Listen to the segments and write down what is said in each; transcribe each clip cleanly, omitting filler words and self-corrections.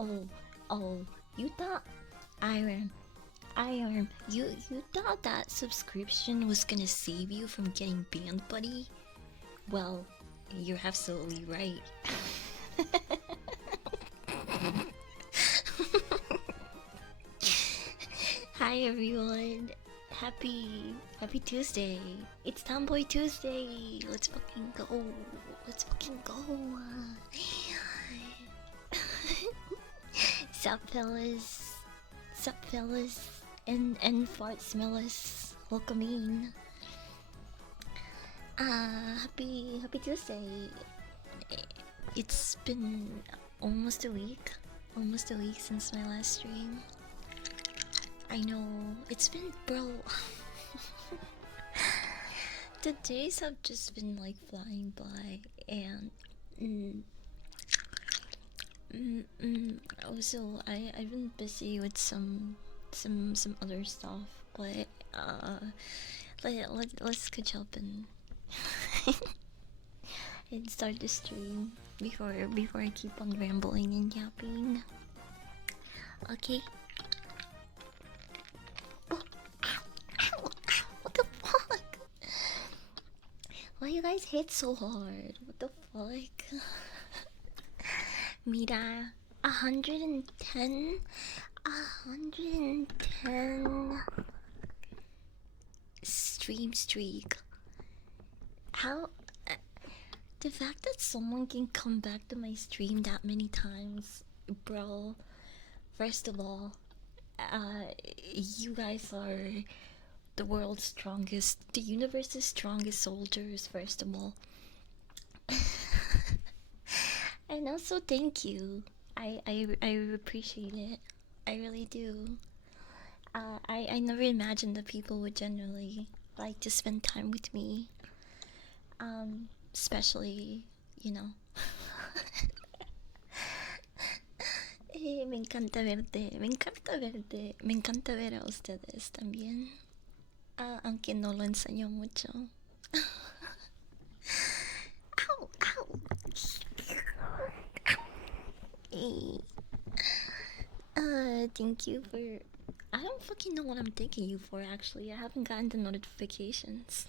Oh, oh, you thought Iron, you thought that subscription was gonna save you from getting banned, buddy? Well, you're absolutely right. Hi everyone. Happy Tuesday. It's Tomboy Tuesday. Let's fucking go. Let's fucking go. Sup fellas. Sup fellas. And fart smellers. Welcome in. Happy Tuesday. It's been almost a week. Almost a week since my last stream. I know, it's been, bro. The days have just been like flying by, and also I've been busy with some other stuff, but let's catch up and and start the stream before I keep on rambling and yapping. Okay. What the fuck? Why you guys hit so hard? What the fuck? Mira, 110? 110 stream streak. How? The fact that someone can come back to my stream that many times, bro. First of all, you guys are the world's strongest, the universe's strongest soldiers, first of all. And also, thank you. I appreciate it. I really do. I never imagined that people would generally like to spend time with me. Especially, you know. Me encanta verte, me encanta verte, me encanta ver a ustedes también. Aunque no lo enseño mucho. Ow, ow. Hey. Thank you for. I don't fucking know what I'm thanking you for, actually. I haven't gotten the notifications.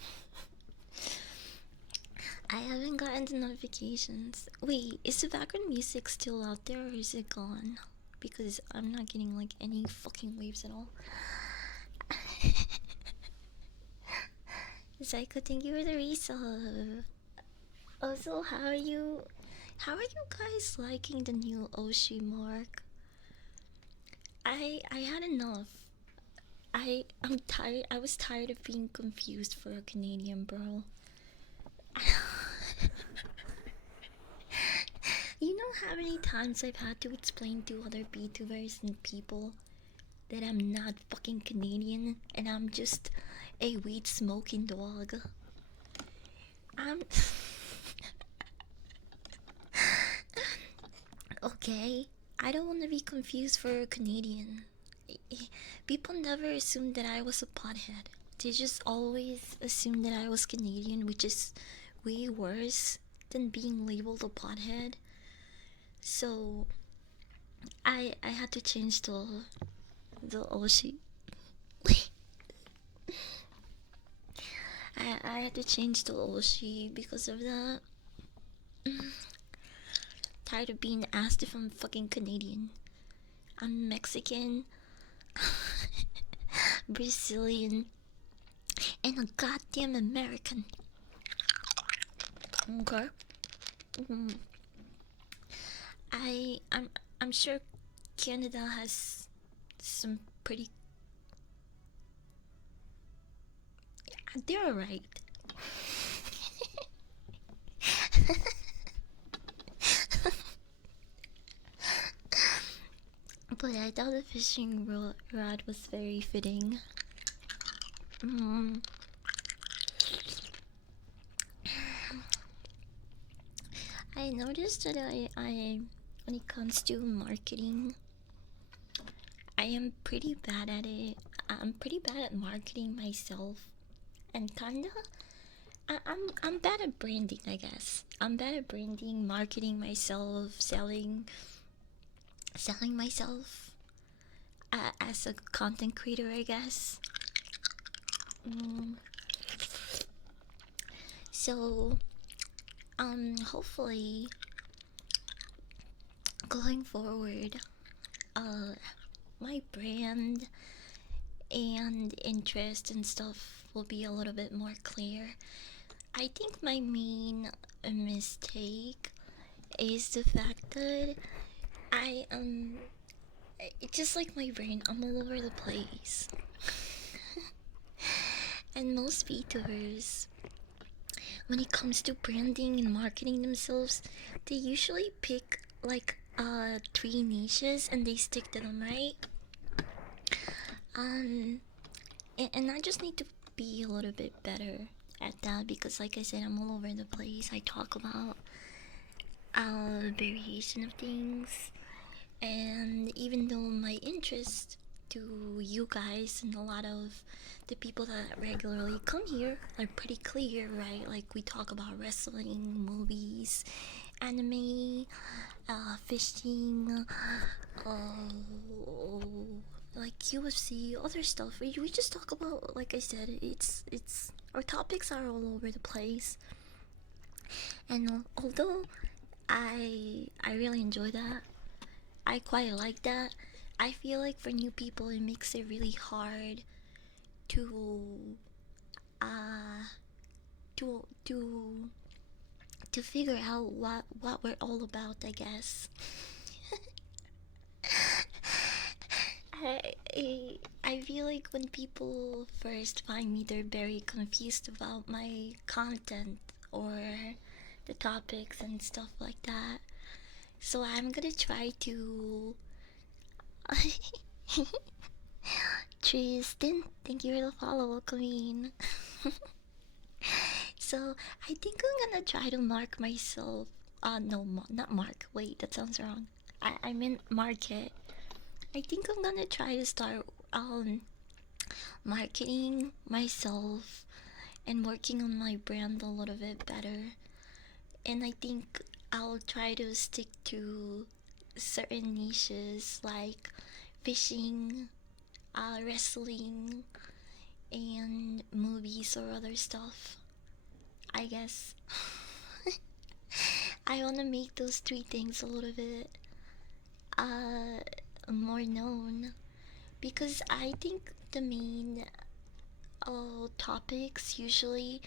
I haven't gotten the notifications. Wait, is the background music still out there or is it gone? Because I'm not getting like any fucking waves at all. Psycho, thank you for the resub. Also, how are you? How are you guys liking the new Oshi mark? I had enough. I'm tired. I was tired of being confused for a Canadian, bro. You know how many times I've had to explain to other VTubers and people that I'm not fucking Canadian and I'm just a weed smoking dog? I'm okay. I don't want to be confused for a Canadian. People never assumed that I was a pothead. They just always assumed that I was Canadian, which is way worse than being labeled a pothead. So I had to change the Oshi. I had to change the Oshi because of that. Tired of being asked if I'm fucking Canadian. I'm Mexican, Brazilian, and a goddamn American. Okay. I'm sure Canada has some pretty. They're alright. But I thought the fishing rod was very fitting. I noticed that I when it comes to marketing, I am pretty bad at it. I'm pretty bad at marketing myself, and kinda, I'm bad at branding. I guess I'm bad at branding, marketing myself, selling myself as a content creator, I guess. Mm, so, hopefully, going forward, uh, my brand and interest and stuff will be a little bit more clear. I think my main mistake is the fact that it's just like my brain, I'm all over the place. And most VTubers, when it comes to branding and marketing themselves, they usually pick like three niches and they stick to them, right? Um and I just need to be a little bit better at that because like I said, I'm all over the place. I talk about variation of things, and even though my interest to you guys and a lot of the people that regularly come here are pretty clear, right? Like we talk about wrestling, movies, anime, fishing, uh, like UFC, other stuff. We just talk about, like I said, it's our topics are all over the place, and although I really enjoy that, I quite like that. I feel like for new people, it makes it really hard to uh to to figure out what we're all about, I guess. I feel like when people first find me, they're very confused about my content or the topics and stuff like that. So I'm gonna try to. Tristan, thank you for the follow, Queen. So I think I'm gonna try to mark myself. No, not mark. Wait, that sounds wrong. I meant market. I think I'm gonna try to start marketing myself and working on my brand a little bit better. And I think I'll try to stick to certain niches like fishing, wrestling, and movies or other stuff. I guess. I want to make those three things a little bit uh more known because I think the main topics usually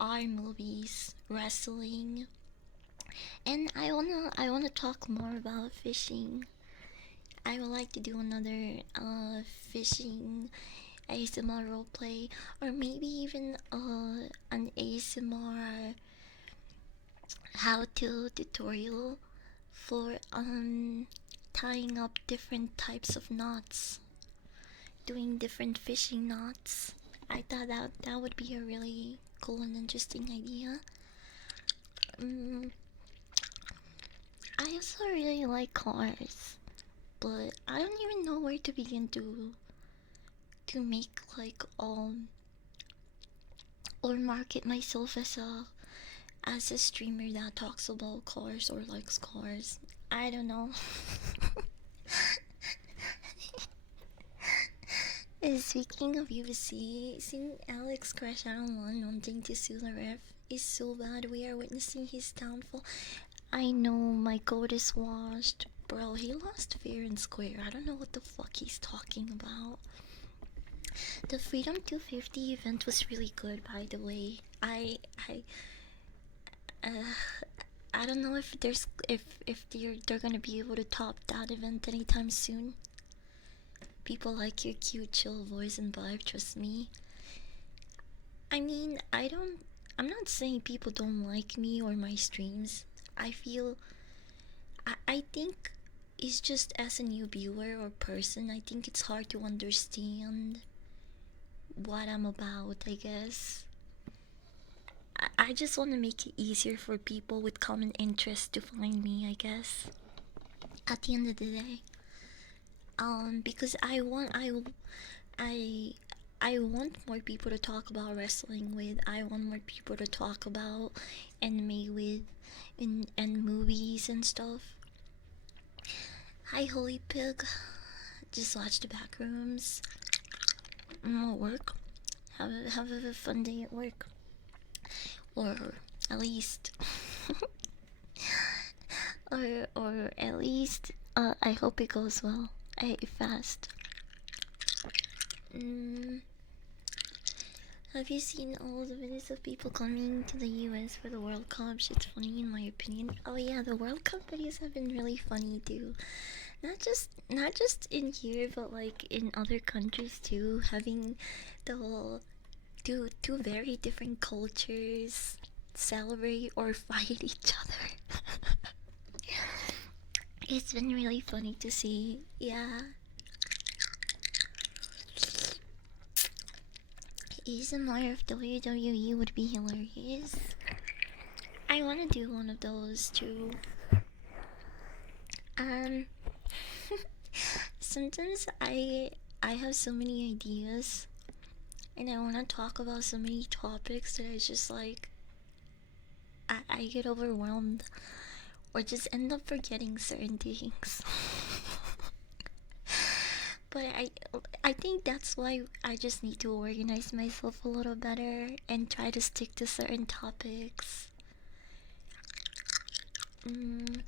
are movies, wrestling, and I wanna talk more about fishing. I would like to do another fishing ASMR roleplay, or maybe even an ASMR how to tutorial for tying up different types of knots, doing different fishing knots. I thought that would be a really cool and interesting idea. Mm, I also really like cars, but I don't even know where to begin to make like or market myself as a streamer that talks about cars or likes cars. I don't know. Speaking of UFC, seeing Alex crash out on one wanting to sue the ref is so bad. We are witnessing his downfall. I know my code is washed. Bro, he lost fair and square. I don't know what the fuck he's talking about. The Freedom 250 event was really good, by the way. Uh, I don't know if they're gonna be able to top that event anytime soon. People like your cute, chill voice and vibe. Trust me. I mean, I'm not saying people don't like me or my streams. I feel. I think it's just as a new viewer or person, I think it's hard to understand what I'm about, I guess. I just want to make it easier for people with common interests to find me, I guess. At the end of the day. Because I I want more people to talk about wrestling with. I want more people to talk about anime with and movies and stuff. Hi, Holy Pig. Just watch the back rooms. Work. Have a fun day at work. Or at least. or at least, I hope it goes well. Fast. Mm, have you seen all the videos of people coming to the US for the World Cup? It's funny in my opinion. Oh yeah, the World Cup videos have been really funny too. Not just in here, but like in other countries too. Having the whole two very different cultures celebrate or fight each other. It's been really funny to see. Yeah. ASMR of WWE would be hilarious. I want to do one of those too. Um, sometimes I have so many ideas, and I want to talk about so many topics that I just like. I get overwhelmed, or just end up forgetting certain things. But I think that's why I just need to organize myself a little better and try to stick to certain topics. Mm,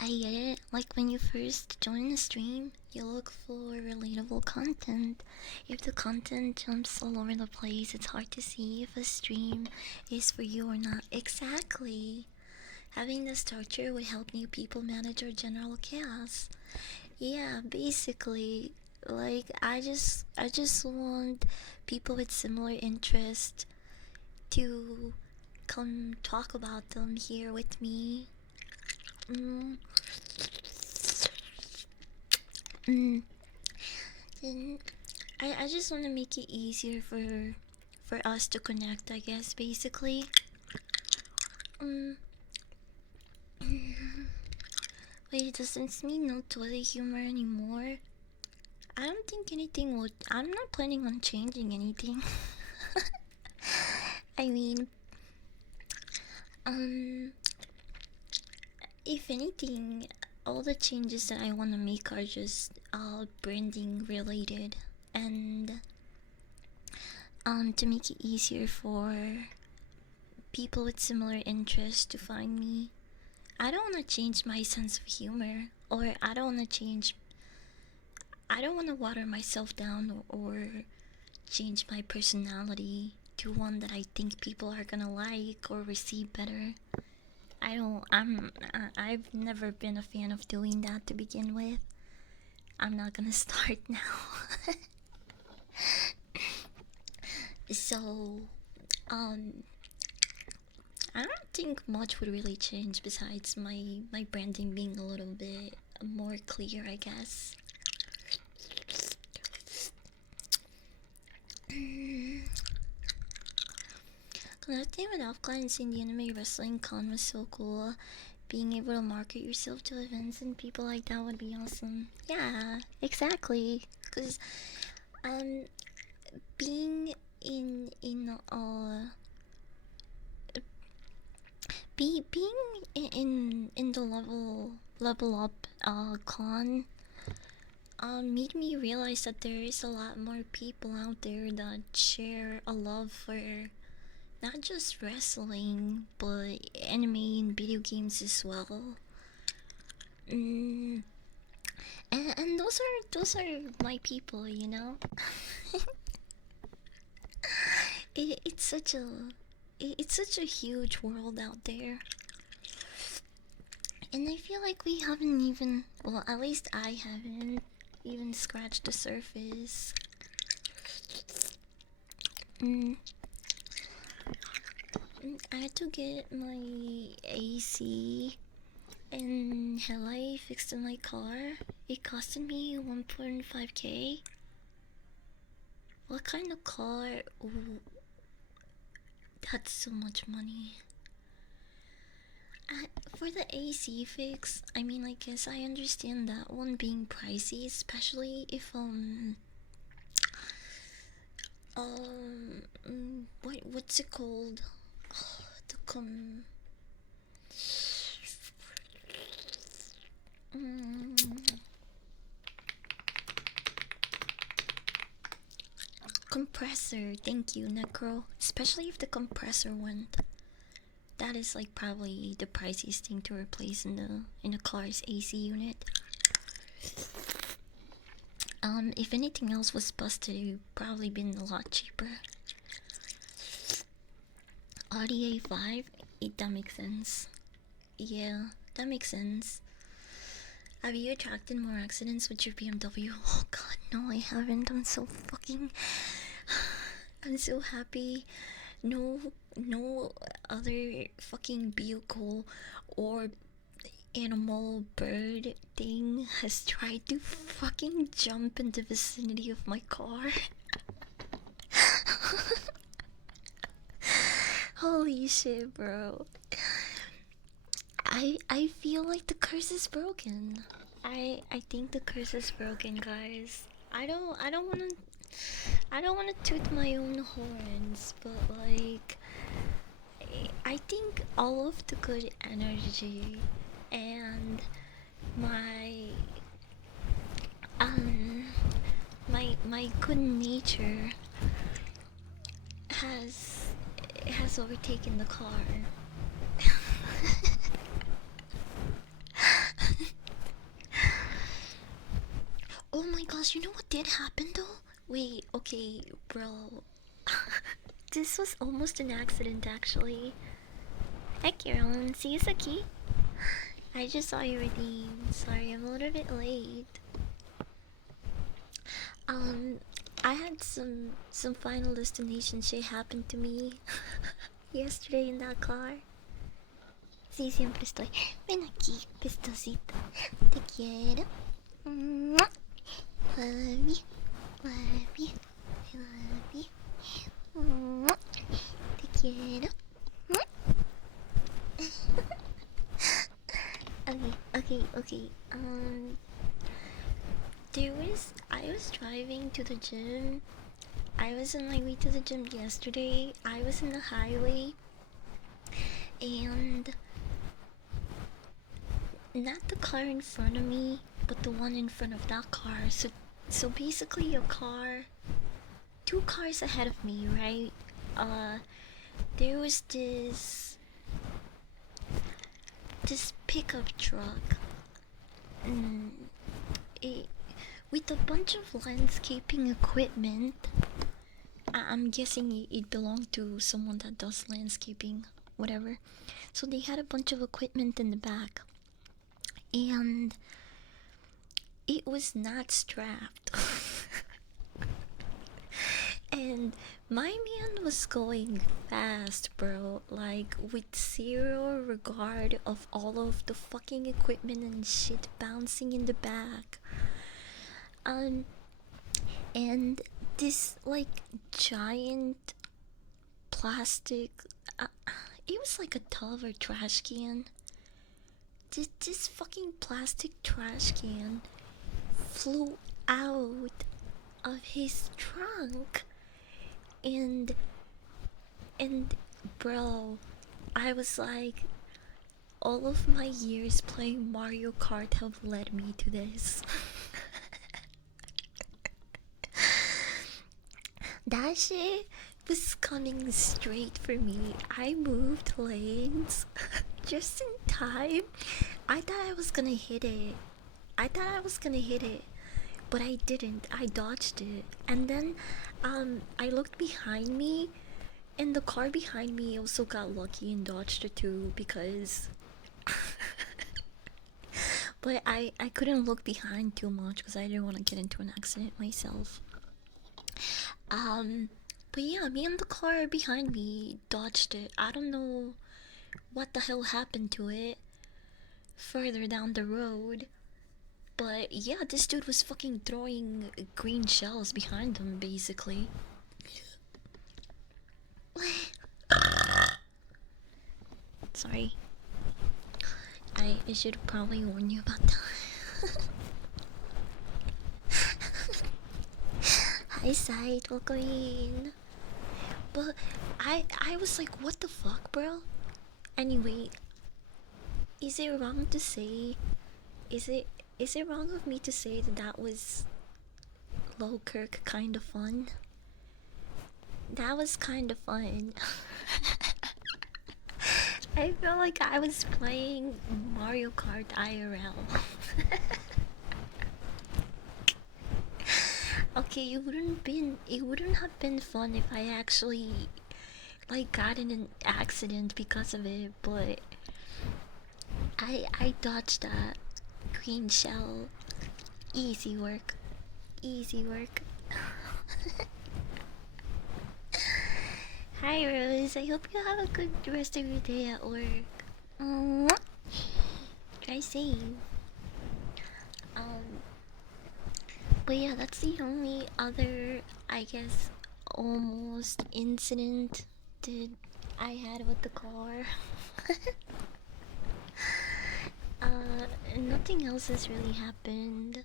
I get it. Like when you first join a stream, you look for relatable content. If the content jumps all over the place, it's hard to see if a stream is for you or not. Exactly. Having the structure would help new people manage our general chaos. Yeah, basically, like I just want people with similar interest to come talk about them here with me. Mm, mm. And I just want to make it easier for us to connect, I guess, basically. Mm. Wait, does this mean no toilet humor anymore? I don't think anything would. I'm not planning on changing anything. I mean, um, if anything, all the changes that I want to make are just branding related, and to make it easier for people with similar interests to find me. I don't want to change my sense of humor, or I don't want to change. I don't want to water myself down or change my personality to one that I think people are gonna like or receive better. I don't. I've never been a fan of doing that to begin with. I'm not gonna start now. So, um, I don't think much would really change besides my branding being a little bit more clear, I guess. Connecting with offlines in the anime wrestling con was so cool. Being able to market yourself to events and people like that would be awesome. Yeah, exactly. Cause um, being being in the level up con made me realize that there is a lot more people out there that share a love for not just wrestling but anime and video games as well. Mm, and those are my people, you know. It's such a it's such a huge world out there, and I feel like we haven't even, well, at least I haven't even scratched the surface. Mm, I had to get my AC and headlight fixed in my car. It costed me 1.5k. What kind of car? Ooh, that's so much money. For the AC fix, I mean, I guess I understand that one being pricey, especially if what's it called? The Mm. Compressor, thank you, Necro. Especially if the compressor went. That is like probably the priciest thing to replace in a car's AC unit. If anything else was busted, it would probably been a lot cheaper. RDA 5, that makes sense. Yeah, that makes sense. Have you attracted more accidents with your BMW? Oh god, no, I haven't. I'm so fucking. I'm so happy. No other fucking vehicle or animal, bird thing has tried to fucking jump in the vicinity of my car. Holy shit, bro. I feel like the curse is broken. I think the curse is broken, guys. I don't wanna toot my own horns, but like I think all of the good energy and my my good nature has overtaken the car. Oh my gosh, you know what did happen though? Wait, okay, bro. This was almost an accident actually. Hi Carolyn, see you Saki. I just saw your redeem. Sorry, I'm a little bit late. I had some final destination shit happen to me yesterday in that car. Sí, siempre estoy. Ven aquí, pestosito. Te quiero. Love you. Love you. I love you. Te quiero. Okay. I was driving to the gym. I was on my way to the gym yesterday. I was in the highway, and not the car in front of me, but the one in front of that car. So basically, two cars ahead of me, right? There was this pickup truck, it, with a bunch of landscaping equipment. I'm guessing it belonged to someone that does landscaping, whatever. So they had a bunch of equipment in the back, and it was not strapped. And my man was going fast, bro, like with zero regard of all of the fucking equipment and shit bouncing in the back. And this like giant plastic, it was like a tub or trash can. This fucking plastic trash can flew out of his trunk, and bro, I was like, all of my years playing Mario Kart have led me to this. That shit was coming straight for me. I moved lanes just in time. I thought I was gonna hit it. But I didn't. I dodged it. And then I looked behind me, and the car behind me also got lucky and dodged it too, because but I couldn't look behind too much because I didn't want to get into an accident myself. But yeah, me and the car behind me dodged it. I don't know what the hell happened to it further down the road. But yeah, this dude was fucking throwing green shells behind him, basically. Sorry. I should probably warn you about that. Hi, Sight, welcome in. But I was like, what the fuck, bro? Anyway, is it wrong to say is it wrong of me to say that that was low Kirk kind of fun? That was kind of fun. I felt like I was playing Mario Kart IRL. Okay, it wouldn't have been fun if I actually like got in an accident because of it, but I dodged that green shell. Easy work. Easy work. Hi Rose, I hope you have a good rest of your day at work. Mwah. Try safe. Um but yeah, that's the only other, I guess, almost incident that I had with the car. Nothing else has really happened,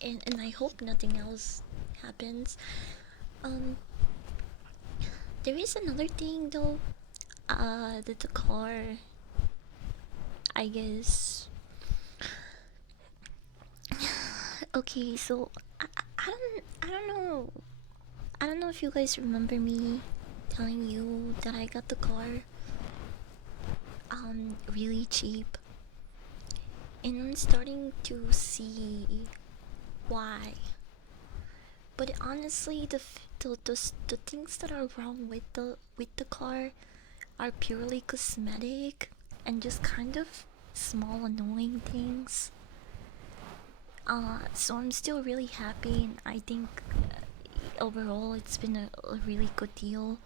and I hope nothing else happens. Um, there is another thing though. That the car, I guess. Okay, so I don't know. I don't know if you guys remember me telling you that I got the car really cheap, and I'm starting to see why. But honestly, the things that are wrong with the car are purely cosmetic and just kind of small annoying things. So I'm still really happy, and I think overall it's been a really good deal.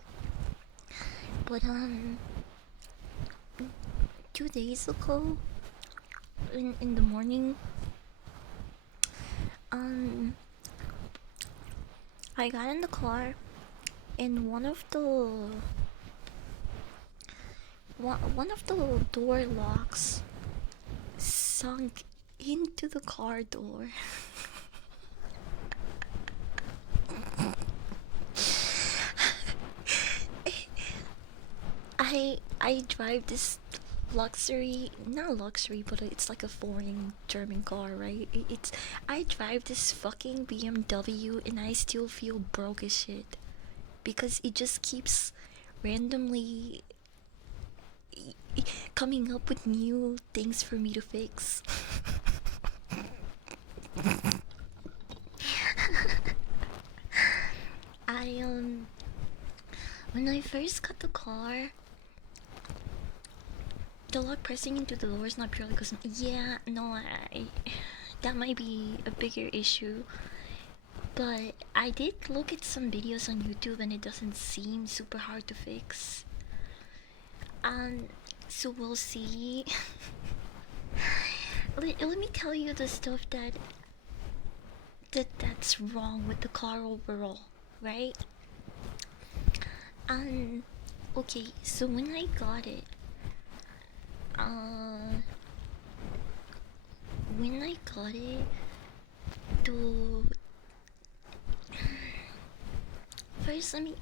But 2 days ago, in the morning, I got in the car, and one of the door locks sunk into the car door. I drive this luxury, not luxury, but it's like a foreign German car, right? It's I drive this fucking BMW, and I still feel broke as shit because it just keeps randomly coming up with new things for me to fix. I when I first got the car, the lock pressing into the door is not purely because, yeah, no, that might be a bigger issue. But I did look at some videos on YouTube, and it doesn't seem super hard to fix. So we'll see. Let me tell you the stuff that's wrong with the car overall, right? Okay, so when I got it, when I got it, to first let me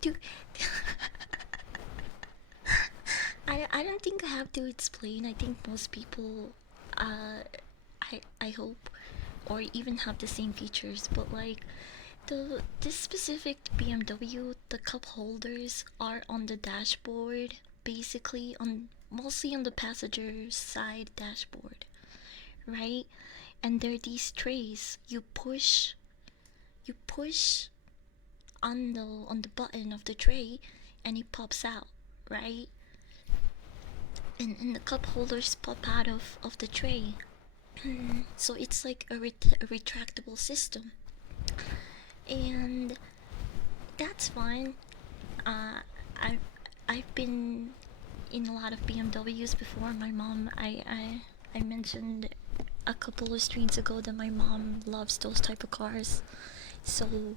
do. I don't think I have to explain. I think most people, I hope, or even have the same features. But like, this specific BMW, the cup holders are on the dashboard, basically mostly on the passenger side dashboard, right? And there are these trays. You push on the button of the tray, and it pops out, right? And the cup holders pop out of the tray. So it's like a retractable system, and that's fine. I've been in a lot of BMWs before. My mom, I mentioned a couple of streams ago that my mom loves those type of cars. So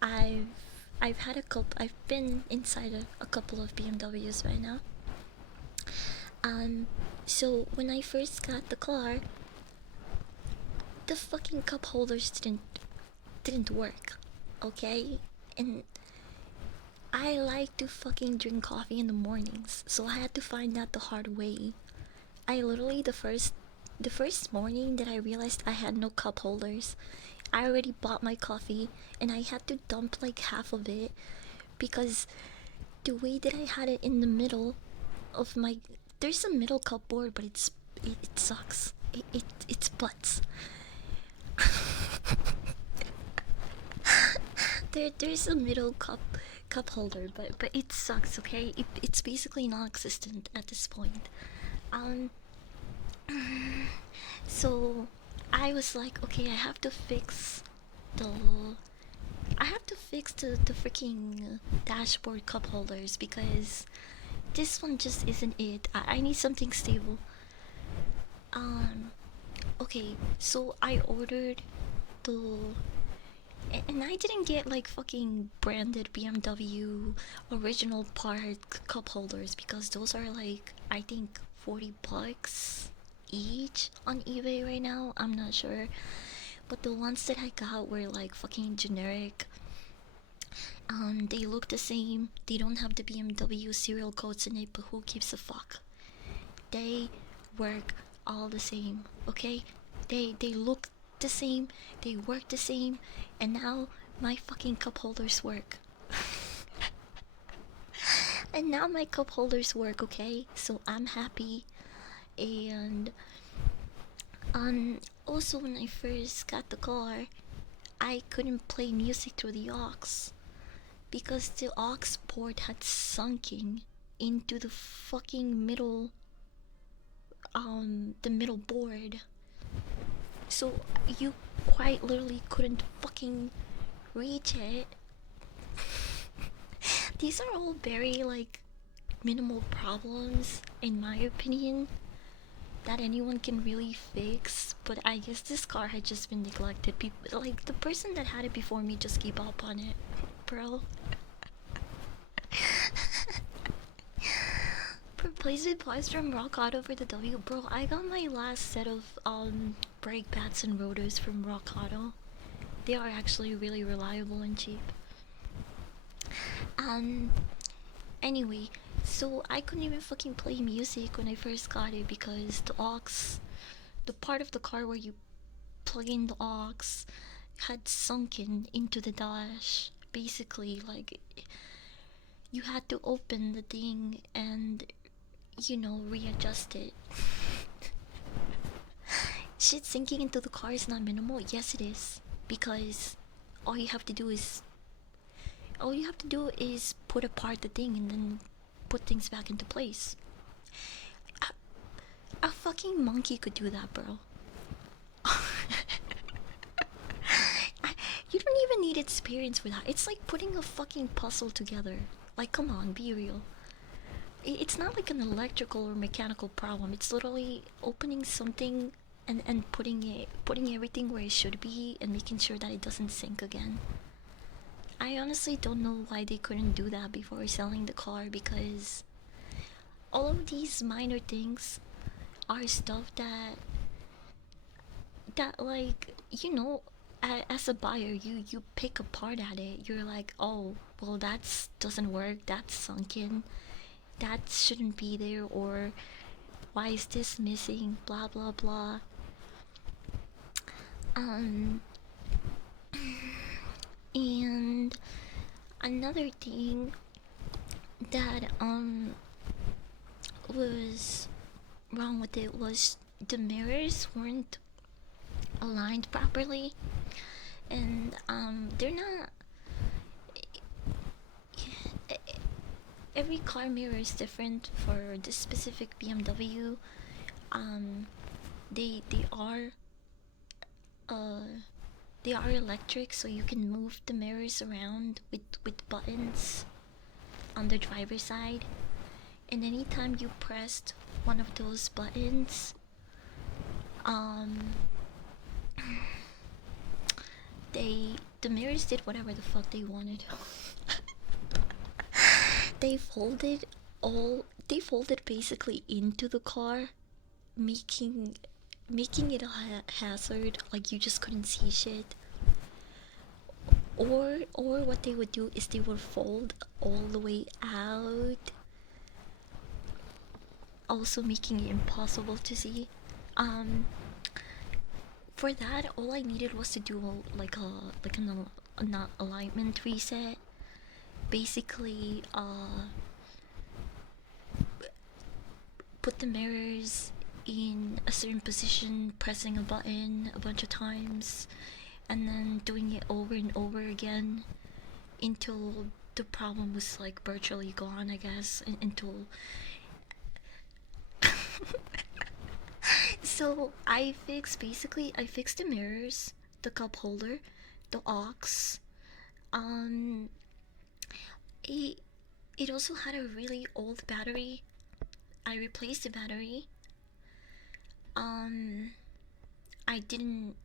I've I've been inside a couple of BMWs right now. So when I first got the car, the fucking cup holders didn't work, okay? And I like to fucking drink coffee in the mornings, so I had to find out the hard way. I literally the first morning that I realized I had no cup holders, I already bought my coffee and I had to dump like half of it because the way that I had it in the middle of my, there's a middle cupboard, but it sucks. It's butts. There's a middle cup holder, but it sucks. Okay, it's basically non-existent at this point. Um, so I was like, okay, the I have to fix the freaking dashboard cup holders because this one just isn't it. I need something stable. Um, okay, so I ordered the, and I didn't get like fucking branded BMW original part cup holders because those are like, I think, $40 each on eBay right now. I'm not sure, but the ones that I got were like fucking generic. They look the same. They don't have the BMW serial codes in it, but who gives a fuck? They work all the same, okay? They look the same, they work the same, and now my fucking cup holders work. And now my cup holders work, okay? So I'm happy. And also when I first got the car, I couldn't play music through the aux because the aux port had sunken into the fucking middle, the middle board. So you quite literally couldn't fucking reach it. These are all very like minimal problems in my opinion that anyone can really fix, but I guess this car had just been neglected. People, like the person that had it before me, just gave up on it, bro. Replacement parts from Rock Auto for the W. Bro, I got my last set of brake pads and rotors from Rock Auto. They are actually really reliable and cheap. Anyway, so I couldn't even fucking play music when I first got it because the aux, the part of the car where you plug in the aux, had sunken into the dash. Basically, like, you had to open the thing and, you know, readjust it. Shit sinking into the car is not minimal. Yes, it is, because all you have to do is put apart the thing and then put things back into place. A fucking monkey could do that, bro. You don't even need experience for that. It's like putting a fucking puzzle together. Like, come on, be real. It's not like an electrical or mechanical problem. It's literally opening something and putting everything where it should be and making sure that it doesn't sink again. I honestly don't know why they couldn't do that before selling the car, because all of these minor things are stuff that like, you know, as a buyer, you pick apart at it. You're like, oh well, that's doesn't work, that's sunken, that shouldn't be there, or why is this missing, blah blah blah. And another thing that was wrong with it was the mirrors weren't aligned properly, and they're not. Every car mirror is different for this specific BMW. They are electric, so you can move the mirrors around with buttons on the driver's side, and anytime you pressed one of those buttons, the mirrors did whatever the fuck they wanted. They folded basically into the car, making it a hazard, like you just couldn't see shit. Or what they would do is they would fold all the way out, also making it impossible to see. Um, for that, all I needed was to do an alignment reset. Basically, put the mirrors in a certain position, pressing a button a bunch of times, and then doing it over and over again until the problem was like virtually gone, I guess. Until so I fixed the mirrors, the cup holder, the aux. Um, it it also had a really old battery. I replaced the battery. Um, I didn't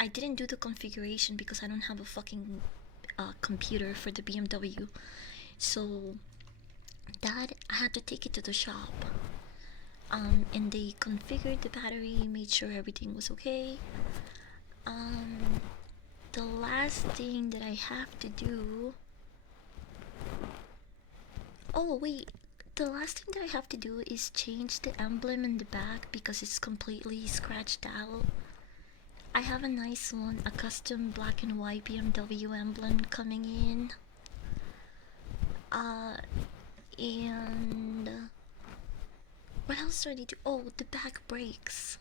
I didn't do the configuration because I don't have a fucking computer for the BMW. So that I had to take it to the shop. And they configured the battery, made sure everything was okay. Um, the last thing that I have to do. Oh wait, the last thing that I have to do is change the emblem in the back because it's completely scratched out. I have a nice one, a custom black and white BMW emblem coming in. And what else do I need to? Oh, the back brakes.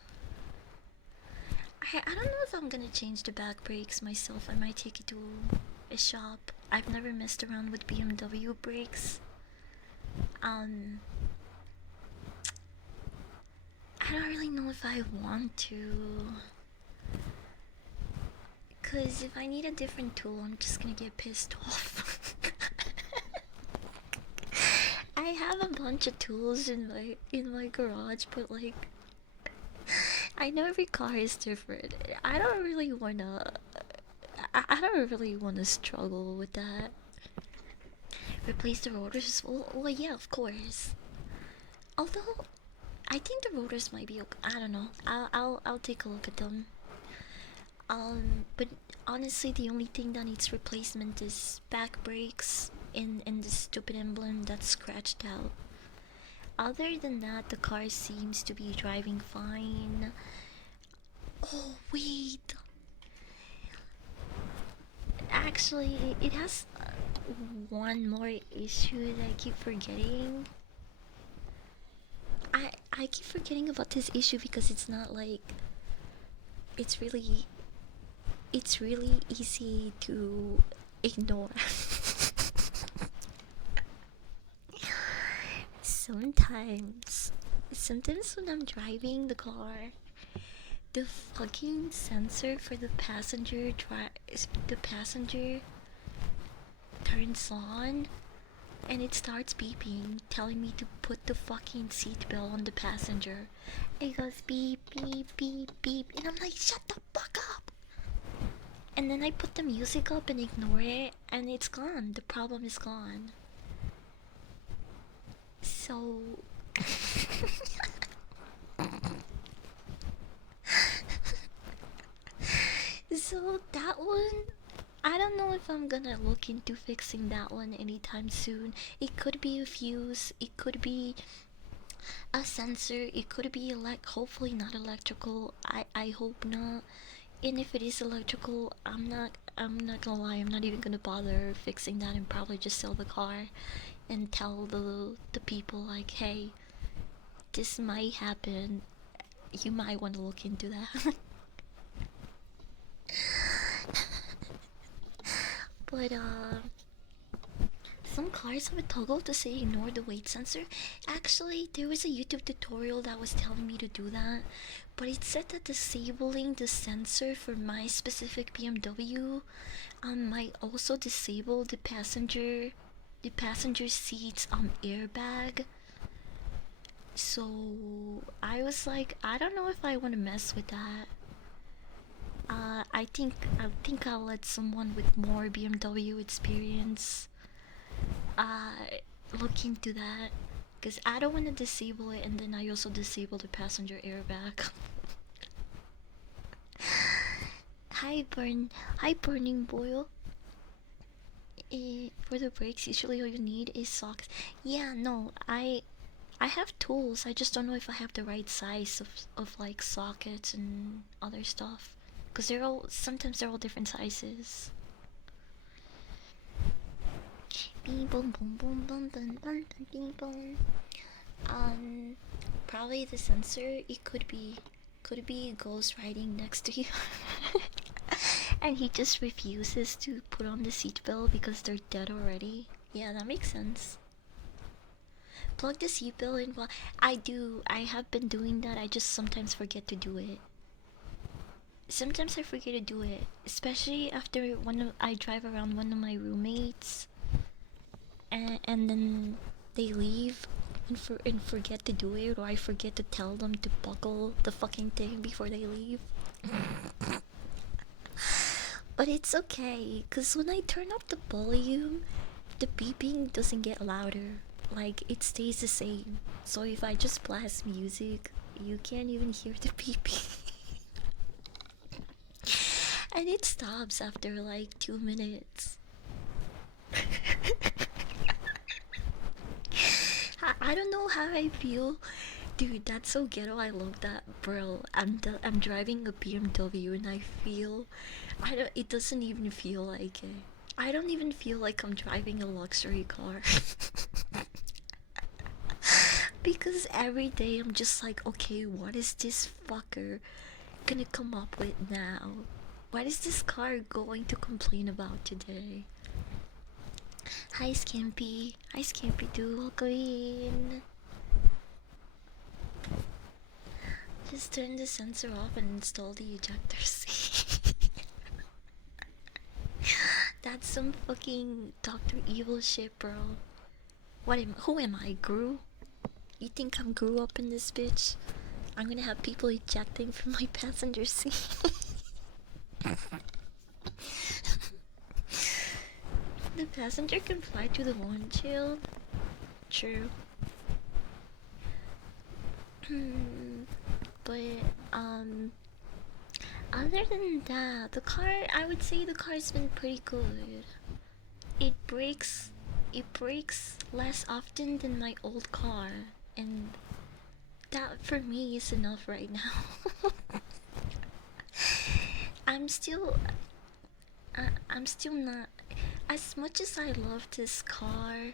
I don't know if I'm gonna change the back brakes myself. I might take it to a shop. I've never messed around with BMW brakes. I don't really know if I want to. Cause if I need a different tool, I'm just gonna get pissed off. I have a bunch of tools in my garage, but like I know every car is different. I don't really wanna. I don't really wanna struggle with that. Replace the rotors? Well, yeah, of course. Although I think the rotors might be okay. I don't know. I'll take a look at them. But honestly, the only thing that needs replacement is back brakes and the stupid emblem that's scratched out. Other than that, the car seems to be driving fine. Oh wait, actually, it has one more issue that I keep forgetting. I keep forgetting about this issue because it's not like it's really easy to ignore. Sometimes when I'm driving the car, the fucking sensor for the passenger turns on and it starts beeping, telling me to put the fucking seatbelt on the passenger. It goes beep beep beep beep, and I'm like, shut the fuck up. And then I put the music up and ignore it, and it's gone. The problem is gone. So so that one, I don't know if I'm gonna look into fixing that one anytime soon. It could be a fuse, it could be a sensor, it could be hopefully not electrical. I hope not. And if it is electrical, I'm not gonna lie, I'm not even gonna bother fixing that and probably just sell the car and tell the people like, hey, this might happen. You might want to look into that. But some cars have a toggle to say ignore the weight sensor. Actually, there was a YouTube tutorial that was telling me to do that, but it said that disabling the sensor for my specific BMW might also disable the passenger seat's airbag. So I was like, I don't know if I want to mess with that. I think I'll let someone with more BMW experience uh look into that, because I don't want to disable it and then I also disable the passenger airbag. Hi burning boil. For the brakes, usually all you need is socks. Yeah, no, I I have tools. I just don't know if I have the right size of like sockets and other stuff. Cause sometimes they're all different sizes. Beep boom boom boom boom boom boom boom boom. Probably the sensor. It could be ghost riding next to you, and he just refuses to put on the seatbelt because they're dead already. Yeah, that makes sense. Plug the seatbelt in. While I do. I have been doing that. I just sometimes forget to do it. Sometimes I forget to do it, especially after I drive around one of my roommates, and then they leave and forget to do it, or I forget to tell them to buckle the fucking thing before they leave. But it's okay, cause when I turn up the volume, the beeping doesn't get louder. Like it stays the same. So if I just blast music, you can't even hear the beeping. And it stops after like 2 minutes. I don't know how I feel. Dude, that's so ghetto. I love that, bro. I'm driving a BMW and I feel I don't it doesn't even feel like it. I don't even feel like I'm driving a luxury car. Because every day I'm just like, okay, what is this fucker gonna come up with now? What is this car going to complain about today? Hi Skimpy. Hi Skimpy Doo. Welcome in. Just turn the sensor off and install the ejector seat. That's some fucking Dr. Evil shit, bro. Who am I, Gru? You think I'm Gru up in this bitch? I'm gonna have people ejecting from my passenger seat. The passenger can fly through the windshield. True. But other than that, the car, I would say the car's been pretty good. It breaks less often than my old car, and that for me is enough right now. I'm still I'm still not, as much as I love this car,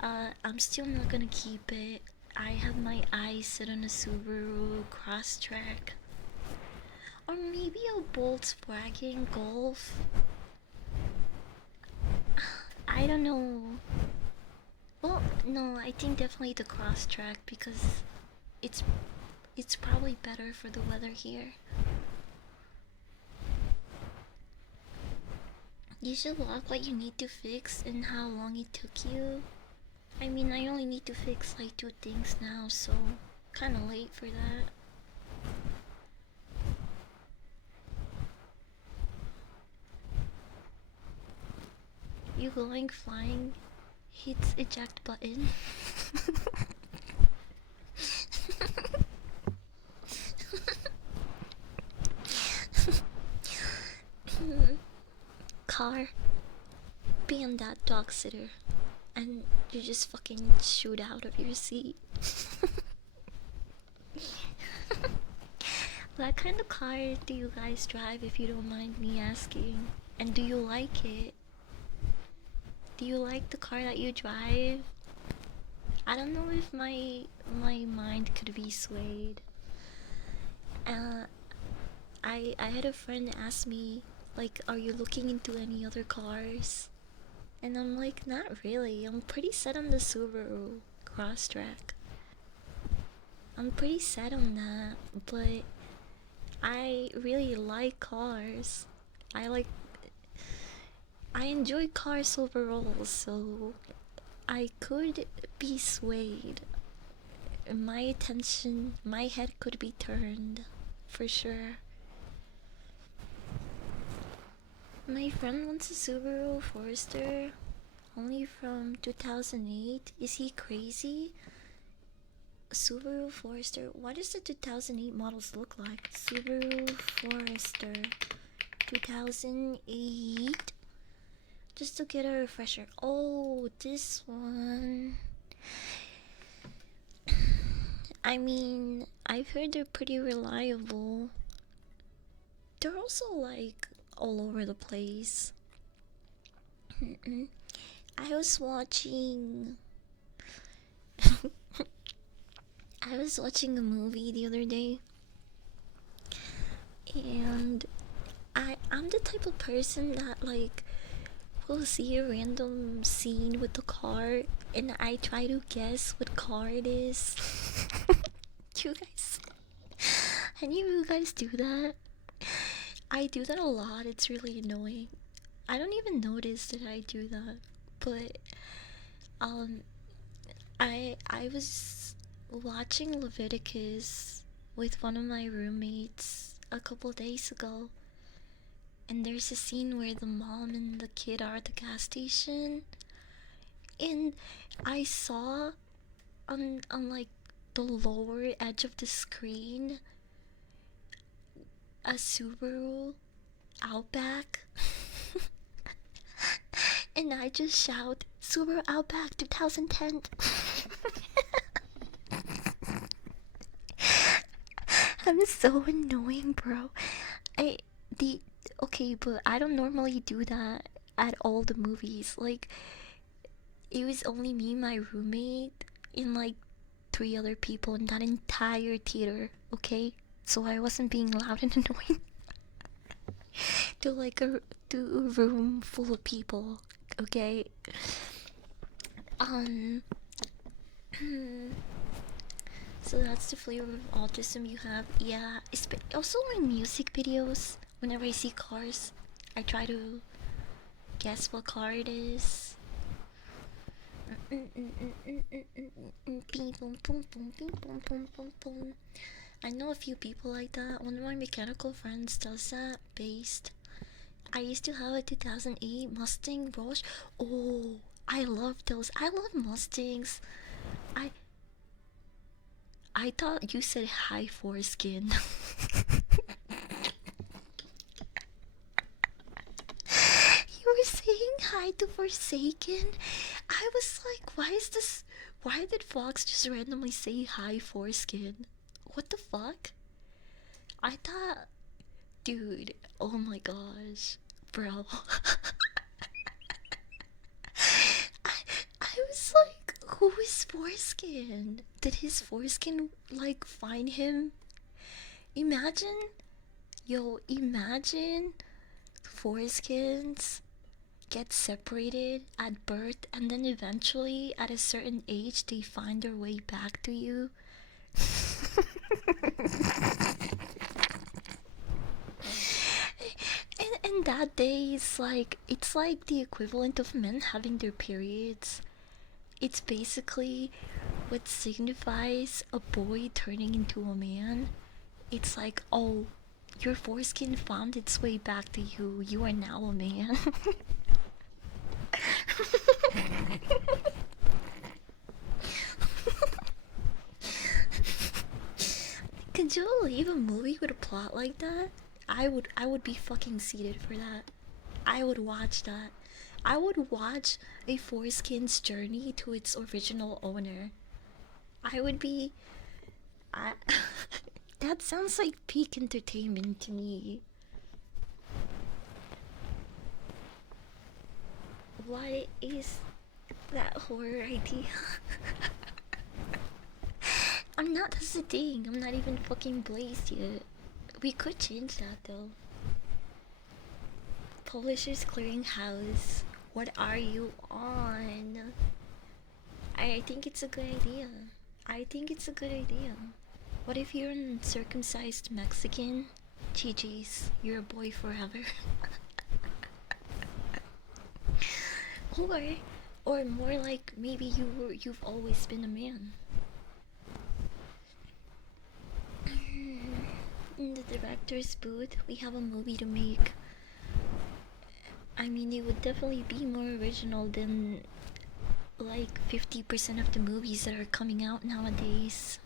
I'm still not gonna keep it. I have my eyes set on a Subaru Crosstrek, or maybe a Volkswagen Golf. I don't know. Well, no, I think definitely the Crosstrek, because it's probably better for the weather here. You should log what you need to fix and how long it took you. I mean, I only need to fix like 2 things now, so kinda late for that. You going flying? Hits eject button. Car, be on that dog sitter, and you just fucking shoot out of your seat. What kind of car do you guys drive, if you don't mind me asking? And do you like it? Do you like the car that you drive? I don't know if my mind could be swayed. I had a friend ask me, like, are you looking into any other cars? And I'm like, not really. I'm pretty set on the Subaru Crosstrek. I'm pretty set on that, but I really like cars. I enjoy cars overall, so I could be swayed. My head could be turned, for sure. My friend wants a Subaru Forester, only from 2008. Is he crazy? Subaru Forester. What does the 2008 models look like? Subaru Forester 2008. Just to get a refresher. Oh, this one. I mean, I've heard they're pretty reliable. They're also like all over the place. I was watching I was watching a movie the other day, and I'm the type of person that like will see a random scene with the car and I try to guess what car it is. You guys, any of you guys do that? I do that a lot. It's really annoying. I don't even notice that I do that, but um, I was watching Leviticus with one of my roommates a couple days ago, and there's a scene where the mom and the kid are at the gas station, and I saw on like the lower edge of the screen a Subaru Outback. And I just shout, Subaru Outback 2010. I'm so annoying, bro. I the okay, but I don't normally do that at all the movies. Like, it was only me, my roommate, and like three other people in that entire theater. Okay, so I wasn't being loud and annoying to like to a room full of people. Okay. Um. So that's the flavor of autism you have. Yeah. Also in music videos, whenever I see cars, I try to guess what car it is. I know a few people like that. One of my mechanical friends does that. Based. I used to have a 2008 Mustang Rush. Oh, I love those. I love Mustangs. I I thought you said high foreskin. You were saying hi to Forsaken? I was like, why is this? Why did Fox just randomly say hi foreskin? What the fuck? I thought, dude, oh my gosh, bro. I was like, who is Foreskin? Did his foreskin like find him? Imagine, imagine foreskins get separated at birth and then eventually at a certain age they find their way back to you. and that day is like, it's like the equivalent of men having their periods. It's basically what signifies a boy turning into a man. It's like, oh, your foreskin found its way back to you. You are now a man. Could you believe a movie with a plot like that? I would be fucking seated for that. I would watch that. I would watch a foreskin's journey to its original owner. I would be I that sounds like peak entertainment to me. What is that horror idea? I'm not, that's the thing. I'm not even fucking blazed yet. We could change that though. Publishers Clearinghouse. What are you on? I think it's a good idea. I think it's a good idea. What if you're an uncircumcised Mexican? GG's, you're a boy forever. or, or more like maybe you've always been a man. In the director's booth, we have a movie to make. I mean, it would definitely be more original than like 50% of the movies that are coming out nowadays.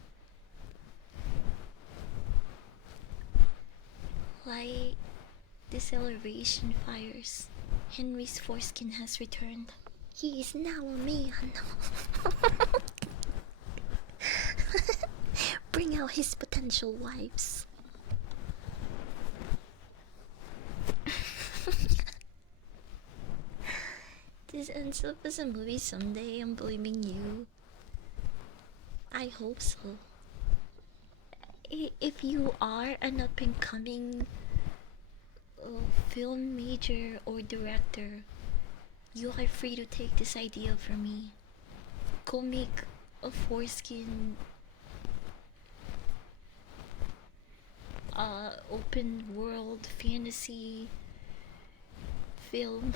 Light deceleration fires. Henry's foreskin has returned. He is now a man. bring out his potential wives. This ends up as a movie someday. I'm blaming you. I hope so. If you are an up and coming film major or director, you are free to take this idea from me. Go make a foreskin open world fantasy film.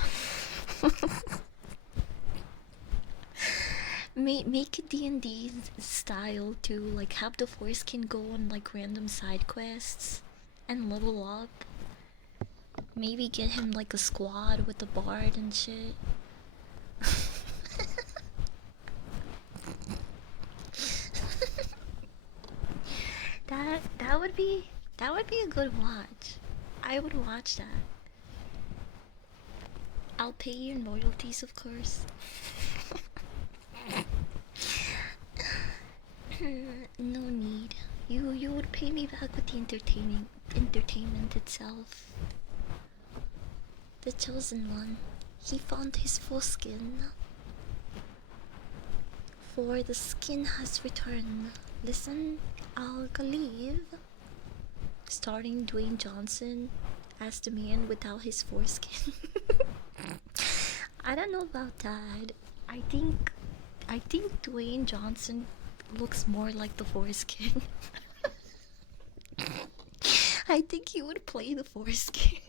Make a D&D style too, like have the foreskin go on like random side quests and level up. Maybe get him like a squad with a bard and shit. that would be a good watch. I would watch that. I'll pay you in royalties, of course. No need. You would pay me back with the entertainment itself. The chosen one. He found his full skin. For the skin has returned. Listen, I'll leave. Starring Dwayne Johnson as the man without his foreskin. I don't know about that. I think Dwayne Johnson looks more like the foreskin. I think he would play the foreskin.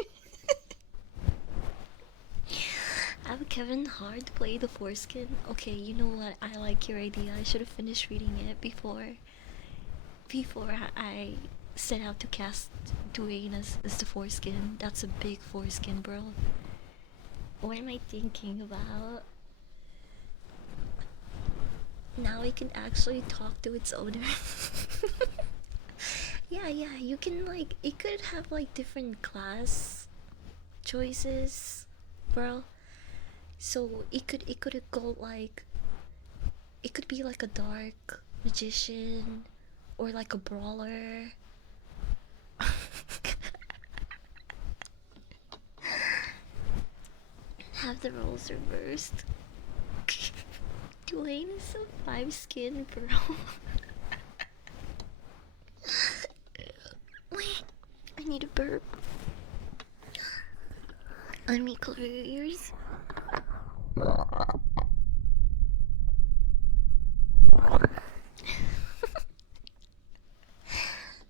Have Kevin Hart play the foreskin. Okay, you know what? I like your idea. I should have finished reading it before I set out to cast Dwayne as the foreskin. That's a big foreskin, bro. What am I thinking about? Now I can actually talk to its owner. Yeah, you can like, it could have like different class choices, bro. So it could go like, it could be like a dark magician or like a brawler. Have the roles reversed. Dwayne is a 5 skin, bro. Wait, I need a burp. Let me cover your ears.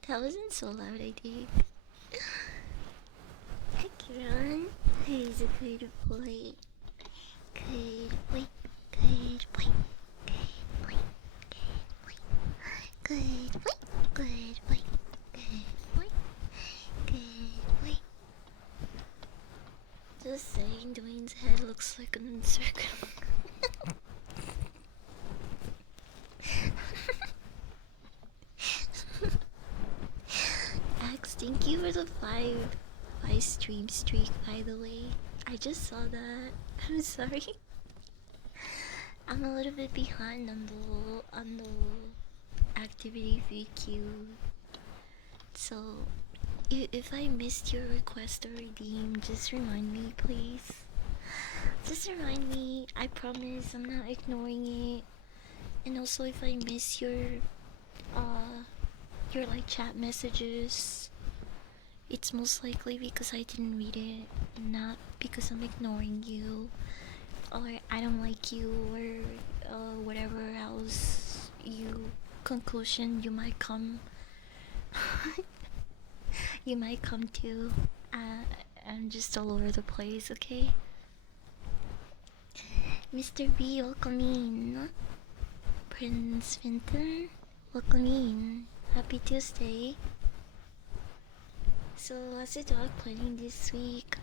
That wasn't so loud, I think. Hi, Kieran. He's a good boy. Good boy. Good boy. Good boy. Good boy. Good boy. Good boy. Good boy. Just saying, Dwayne's head looks like an circle. Axe, thank you for the 5 stream streak, by the way. I just saw that. I'm sorry. I'm a little bit behind on the activity VQ. So if I missed your request to redeem, just remind me, please. Just remind me. I promise I'm not ignoring it. And also, if I miss your like chat messages, it's most likely because I didn't read it, not because I'm ignoring you, or I don't like you, or whatever else conclusion you might come you might come to. I'm just all over the place, okay? Mr. B, welcome in. Prince Vinton, welcome in. Happy Tuesday. So what's the dog planning this week?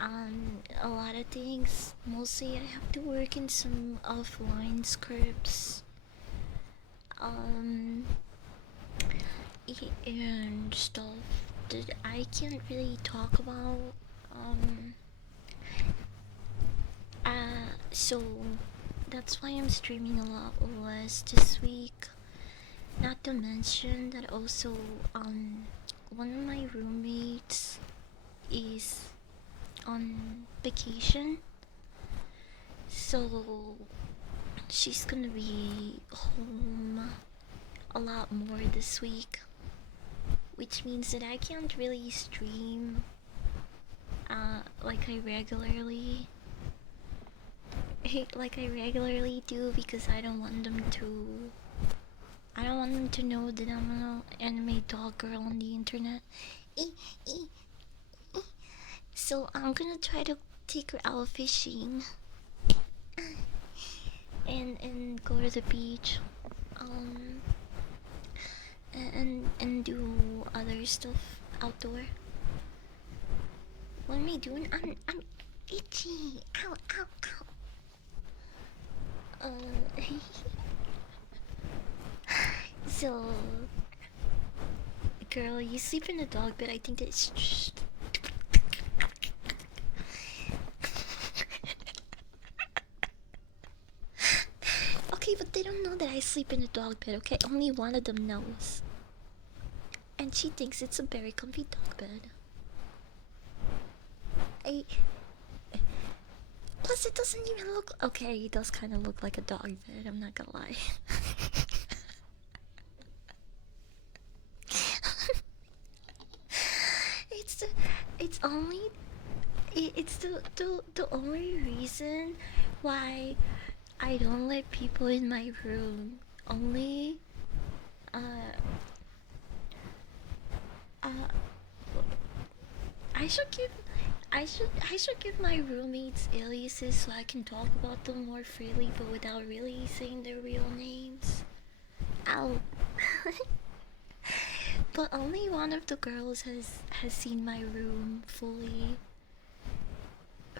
A lot of things. Mostly I have to work in some offline scripts. And stuff that I can't really talk about. So that's why I'm streaming a lot less this week. Not to mention that also, one of my roommates is on vacation, so she's gonna be home a lot more this week, which means that I can't really stream like I regularly do, because I don't want them to know that I'm an anime dog girl on the internet. So I'm gonna try to take her out fishing and go to the beach, um, and do other stuff outdoor. What am I doing? I'm itchy. Ow, ow, ow. So, girl, you sleep in the dog bed. I think that's. Okay, but they don't know that I sleep in the dog bed, okay? Only one of them knows. And she thinks it's a very comfy dog bed. Plus, it doesn't even look. Okay, it does kind of look like a dog bed, I'm not gonna lie. It's only. It's the only reason why I don't let people in my room. Only. Uh. Uh. I should give my roommates aliases so I can talk about them more freely, but without really saying their real names. Ow. But only one of the girls has seen my room fully.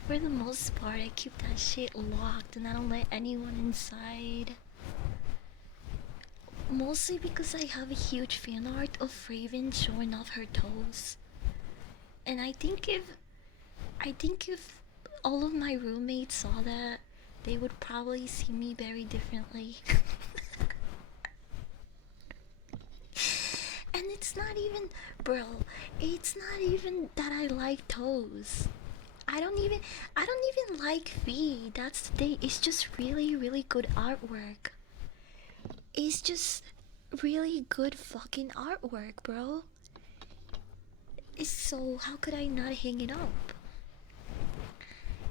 For the most part, I keep that shit locked and I don't let anyone inside. Mostly because I have a huge fan art of Raven showing off her toes. And I think if all of my roommates saw that, they would probably see me very differently. And it's not even, bro, it's not even that I like toes. I don't even like feet. That's the thing. It's just really, really good artwork. It's just really good fucking artwork, bro. So how could I not hang it up?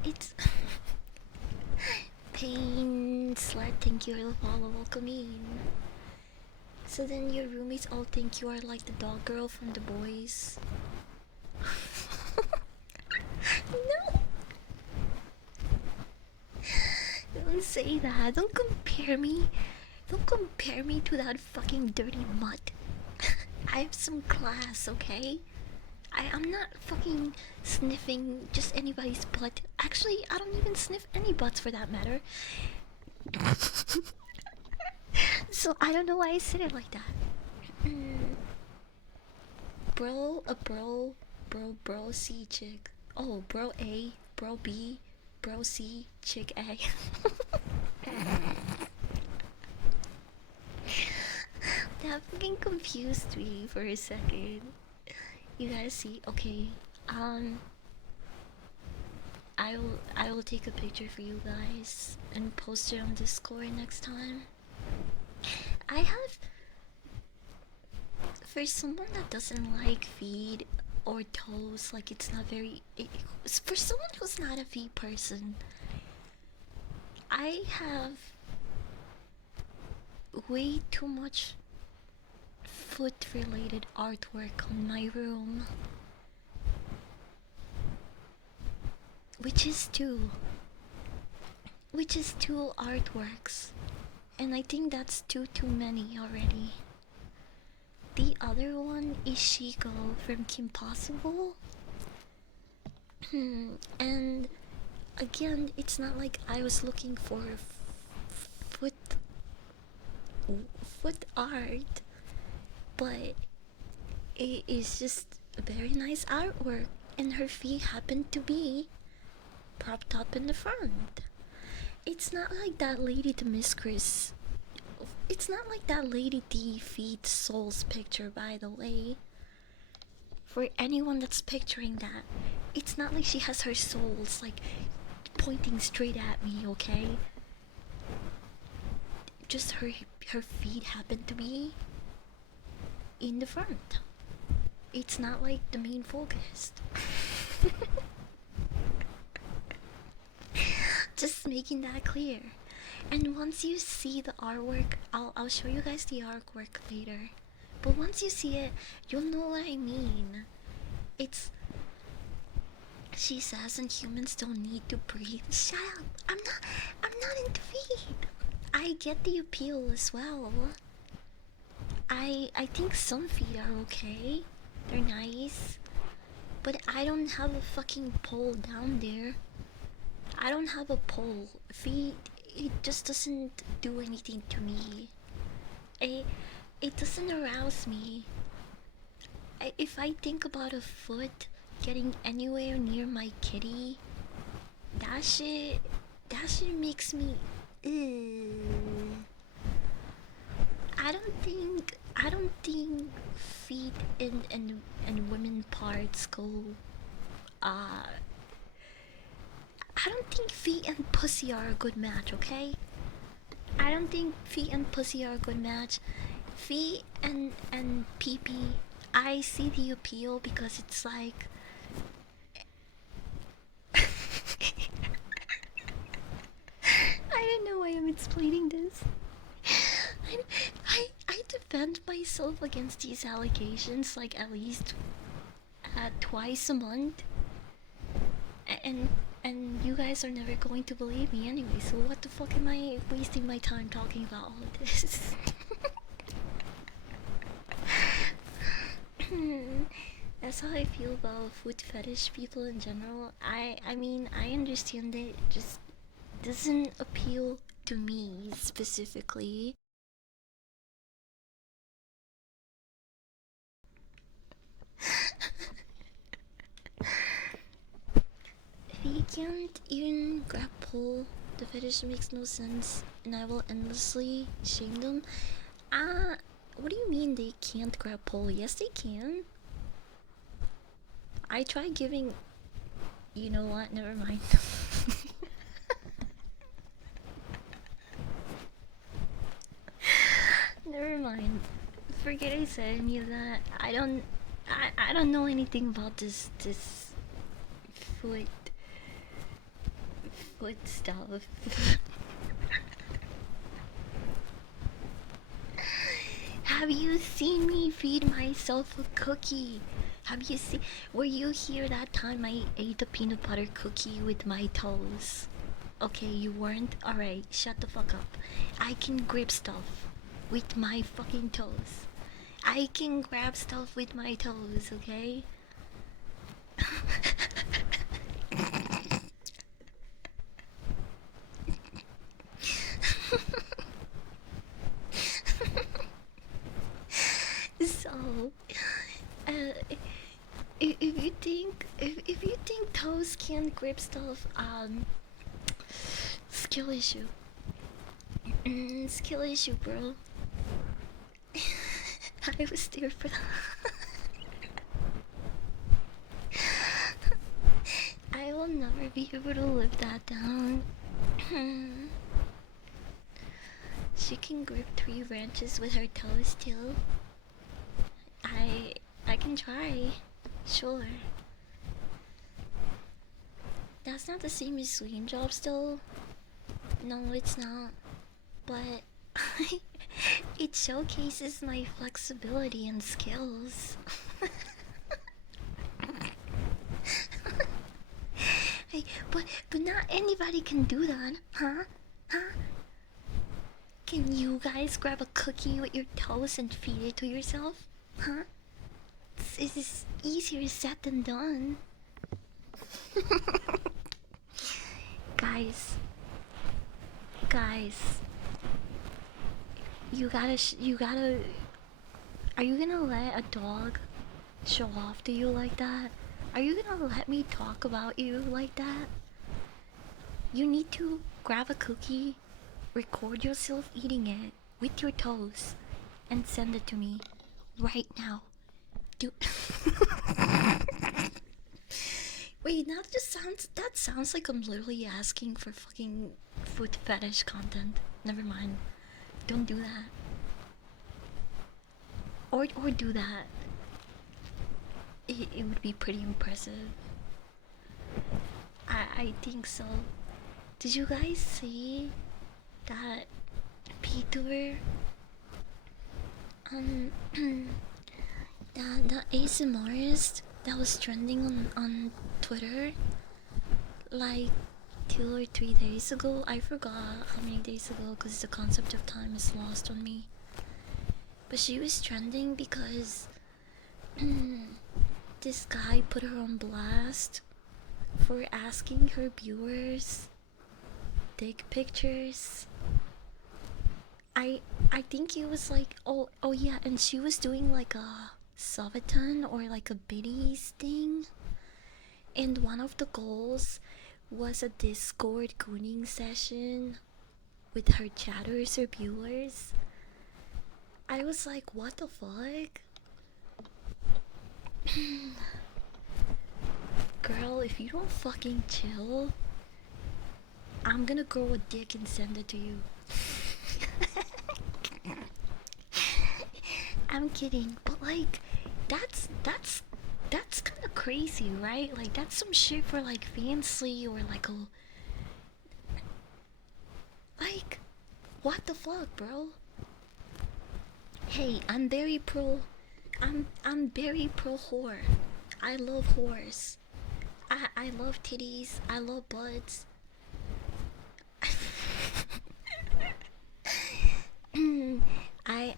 It's Pain Slut, thank you for the follow, welcome in. So then your roommates all think you are like the dog girl from The Boys. No! Don't say that, don't compare me. Don't compare me to that fucking dirty mutt. I have some class, okay? I'm not fucking sniffing just anybody's butt. Actually, I don't even sniff any butts for that matter. So I don't know why I said it like that. Bro, bro, C, chick. Oh, bro A, bro B, bro C, chick A. That fucking confused me for a second. You guys see? Okay, I will take a picture for you guys and post it on Discord next time. I have, for someone that doesn't like feet or toes, like it's not very, for someone who's not a feet person, I have way too much foot related artwork on my room, which is two artworks, and I think that's too many already. The other one is Shiko from Kim Possible. And again, it's not like I was looking for foot art, but it is just a very nice artwork, and her feet happen to be propped up in the front. It's not like that lady, the Miss Chris, It's not like that Lady D feeds souls picture, by the way. For anyone that's picturing that, it's not like she has her souls like pointing straight at me, okay? Just her feet happen to be in the front. It's not like the main focus. Just making that clear. And once you see the artwork, I'll show you guys the artwork later. But once you see it, you'll know what I mean. It's, she says, and humans don't need to breathe. Shut up! I'm not into feet. I get the appeal as well. I think some feet are okay. They're nice. But I don't have a fucking pole down there. I don't have a pole. Feet, it just doesn't do anything to me. It doesn't arouse me. If I think about a foot getting anywhere near my kitty, that shit makes me. I don't think feet and women parts go. I don't think feet and pussy are a good match. Okay. I don't think feet and pussy are a good match. Feet and pee pee. I see the appeal because it's like. I don't know why I'm explaining this. I defend myself against these allegations like at least twice a month, and you guys are never going to believe me anyway. So what the fuck am I wasting my time talking about all of this? That's how I feel about foot fetish people in general. I mean, I understand it just doesn't appeal to me specifically. If you can't even grapple, the fetish makes no sense, and I will endlessly shame them. What do you mean they can't grapple? Yes, they can. I tried giving. You know what? Never mind. Never mind. Forget I said any of that. I don't know anything about this foot stuff. Have you seen me feed myself a cookie? Have you seen? Were you here that time I ate a peanut butter cookie with my toes? Okay, you weren't? Alright, shut the fuck up. I can grip stuff with my fucking toes. I can grab stuff with my toes, okay? So, if you think toes can't grip stuff, skill issue. Skill issue, bro. I was there for that. I will never be able to live that down. She can grip 3 branches with her toes too. I can try. Sure. That's not the same as swing jobs though. No, it's not. But it showcases my flexibility and skills. Hey, but not anybody can do that, huh? Huh? Can you guys grab a cookie with your toes and feed it to yourself? Huh? This is easier said than done. Guys, you gotta. Are you gonna let a dog show off to you like that? Are you gonna let me talk about you like that? You need to grab a cookie, record yourself eating it, with your toes and send it to me right now. Do Wait, that sounds like I'm literally asking for fucking foot fetish content. Never mind. Don't do that. Or do that. It would be pretty impressive. I think so. Did you guys see that Peter the ASMRist that was trending on Twitter like 2 or 3 days ago? I forgot how many days ago because the concept of time is lost on me. But she was trending because this guy put her on blast for asking her viewers dick pictures. I think it was like, oh yeah, and she was doing like a subathon or like a biddies thing, and one of the goals was a Discord gooning session with her chatters or viewers. I was like, what the fuck? Girl, if you don't fucking chill, I'm gonna grow a dick and send it to you. I'm kidding, but like, that's kind of crazy, right? Like, that's some shit for like fancy or like a like, what the fuck, bro? Hey, I'm very pro. I'm very pro whore. I love whores. I love titties. I love butts.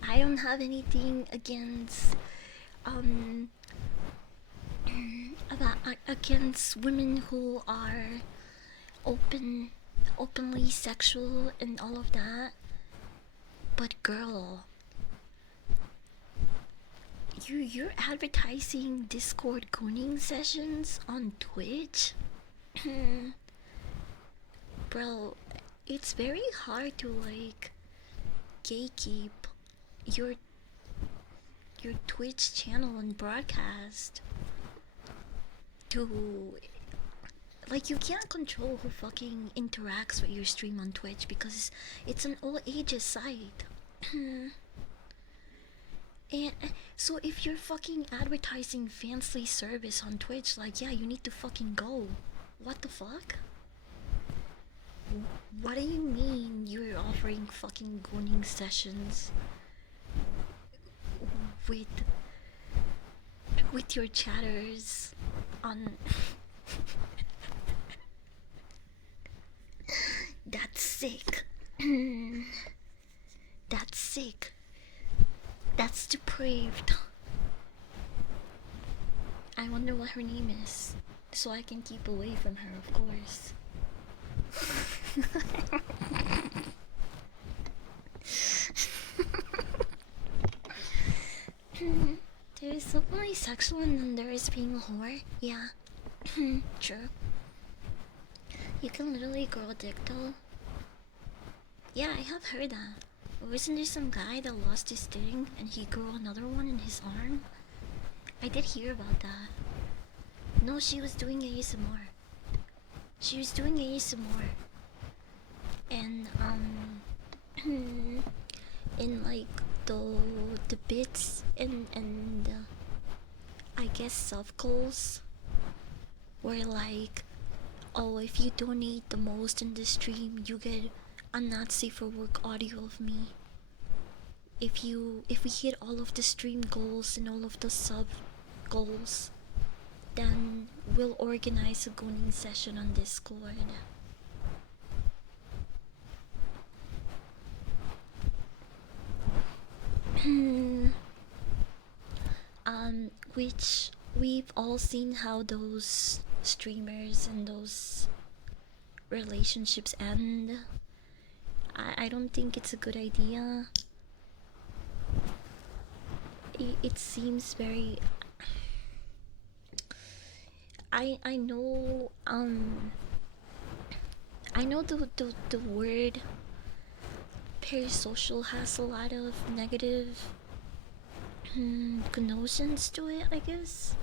I don't have anything against about against women who are openly sexual and all of that. But girl, you're advertising Discord gooning sessions on Twitch? Bro, it's very hard to like gatekeep your Twitch channel and broadcast to, like, you can't control who fucking interacts with your stream on Twitch because it's an all ages site. And so if you're fucking advertising fancy service on Twitch, like, yeah, you need to fucking go. What the fuck? What do you mean you're offering fucking gooning sessions with your chatters on That's sick. That's sick. That's depraved. I wonder what her name is, so I can keep away from her, of course. There's definitely sexual and then there is being a whore. Yeah. True. You can literally grow a dick though. Yeah, I have heard that. Wasn't there some guy that lost his thing and he grew another one in his arm? I did hear about that. No, she was doing ASMR. She was doing ASMR. And in like the bits and I guess soft goals were like, oh, if you donate the most in the stream, you get a not safe for work audio of me. If we hit all of the stream goals and all of the sub goals, then we'll organize a gooning session on Discord. Which we've all seen how those streamers and those relationships end. I don't think it's a good idea. It seems very. I know I know the word parasocial has a lot of negative connotations to it, I guess.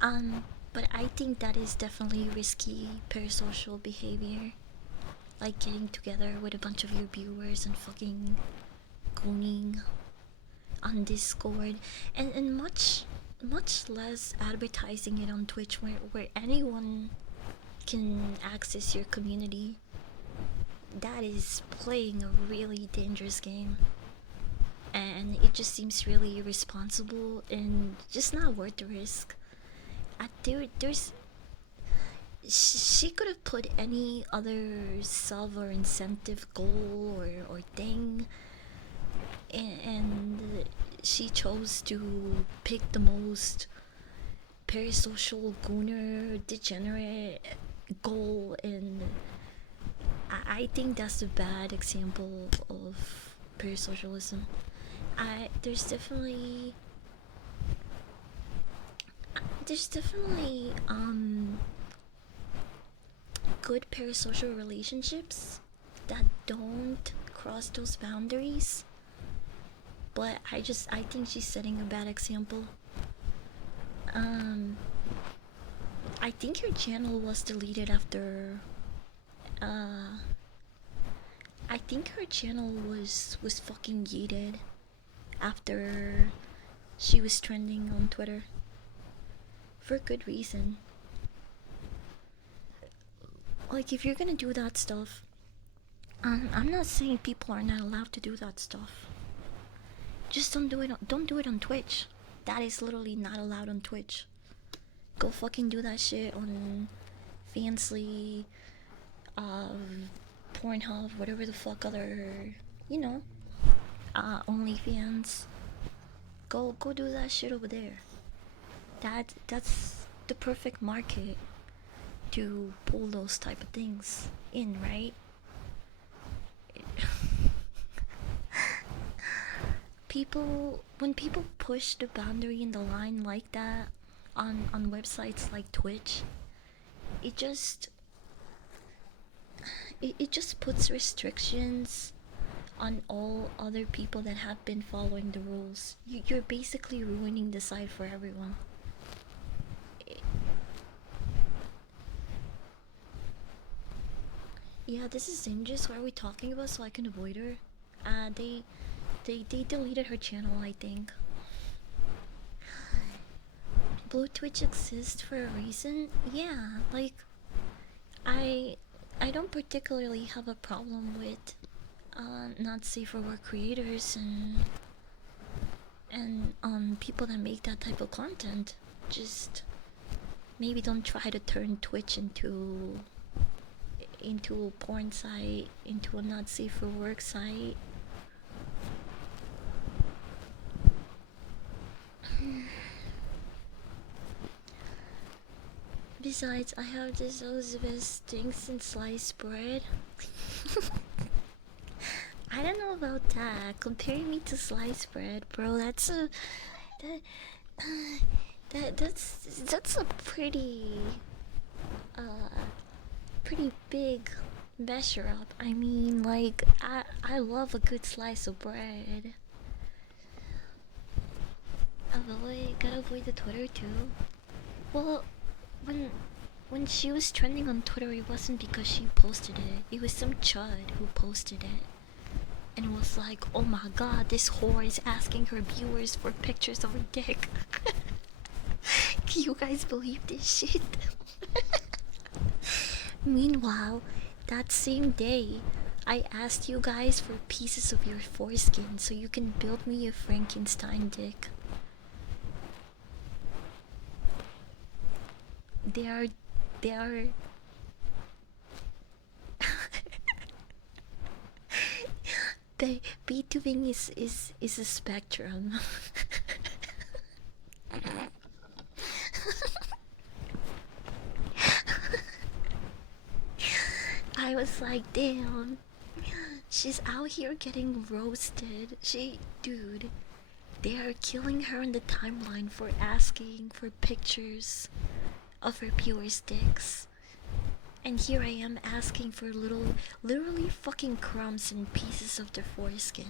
But I think that is definitely risky parasocial behavior. Like getting together with a bunch of your viewers and fucking gooning on Discord, and much less advertising it on Twitch, where anyone can access your community. That is playing a really dangerous game, and it just seems really irresponsible and just not worth the risk. There's she could have put any other sub or incentive goal or thing, and she chose to pick the most parasocial gooner degenerate goal, and I think that's a bad example of parasocialism. There's definitely good parasocial relationships that don't cross those boundaries, but I think she's setting a bad example. I think her channel was deleted after I think her channel was fucking yeeted after she was trending on Twitter for good reason. Like, if you're gonna do that stuff, I'm not saying people are not allowed to do that stuff. Just don't do it on Twitch. That is literally not allowed on Twitch. Go fucking do that shit on Fansly, Pornhub, whatever the fuck other, OnlyFans. Go do that shit over there. That's the perfect market to pull those type of things in, right? When people push the boundary in the line like that on websites like Twitch, it just puts restrictions on all other people that have been following the rules. You're basically ruining the site for everyone. Yeah, this is dangerous. What are we talking about so I can avoid her? They deleted her channel, I think. Blue Twitch exists for a reason. Yeah, like I don't particularly have a problem with not safe for work creators and people that make that type of content. Just maybe don't try to turn Twitch into a porn site, into a not safe for work site. Besides, I have this Elizabeth stinks and sliced bread. I don't know about that. Comparing me to sliced bread, bro, that's a that's a pretty big measure up. I mean, like, I love a good slice of bread. Gotta avoid the Twitter too. Well, when she was trending on Twitter, it wasn't because she posted it. It was some chud who posted it, and it was like, oh my god, this whore is asking her viewers for pictures of her dick. Can you guys believe this shit? Meanwhile, that same day, I asked you guys for pieces of your foreskin so you can build me a Frankenstein dick. They are the VTubing is a spectrum. I was like, damn, she's out here getting roasted. Dude, they are killing her in the timeline for asking for pictures of her viewers' dicks. And here I am asking for literally fucking crumbs and pieces of their foreskin.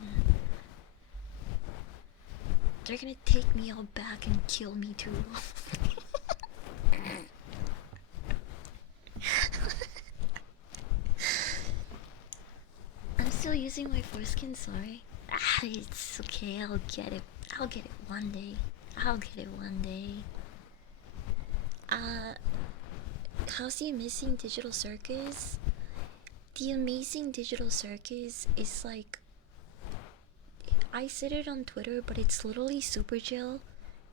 They're gonna take me out back and kill me too. I'm still using my foreskin, sorry. It's okay, I'll get it. I'll get it one day. I'll get it one day. How's the Amazing Digital Circus? The Amazing Digital Circus is like, I said it on Twitter, but it's literally super jail.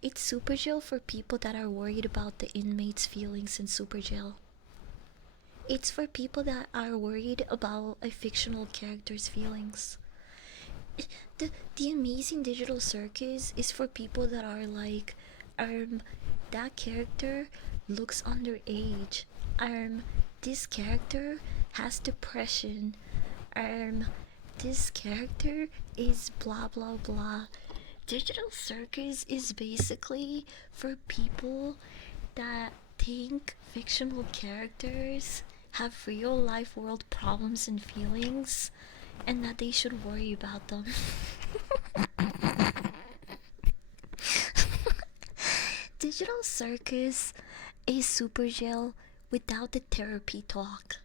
It's super jail for people that are worried about the inmates' feelings in super jail. It's for people that are worried about a fictional character's feelings. The Amazing Digital Circus is for people that are like, that character looks underage. This character has depression. This character is blah blah blah. Digital Circus is basically for people that think fictional characters have real life world problems and feelings, and that they should worry about them. Digital Circus is super jail without the therapy talk.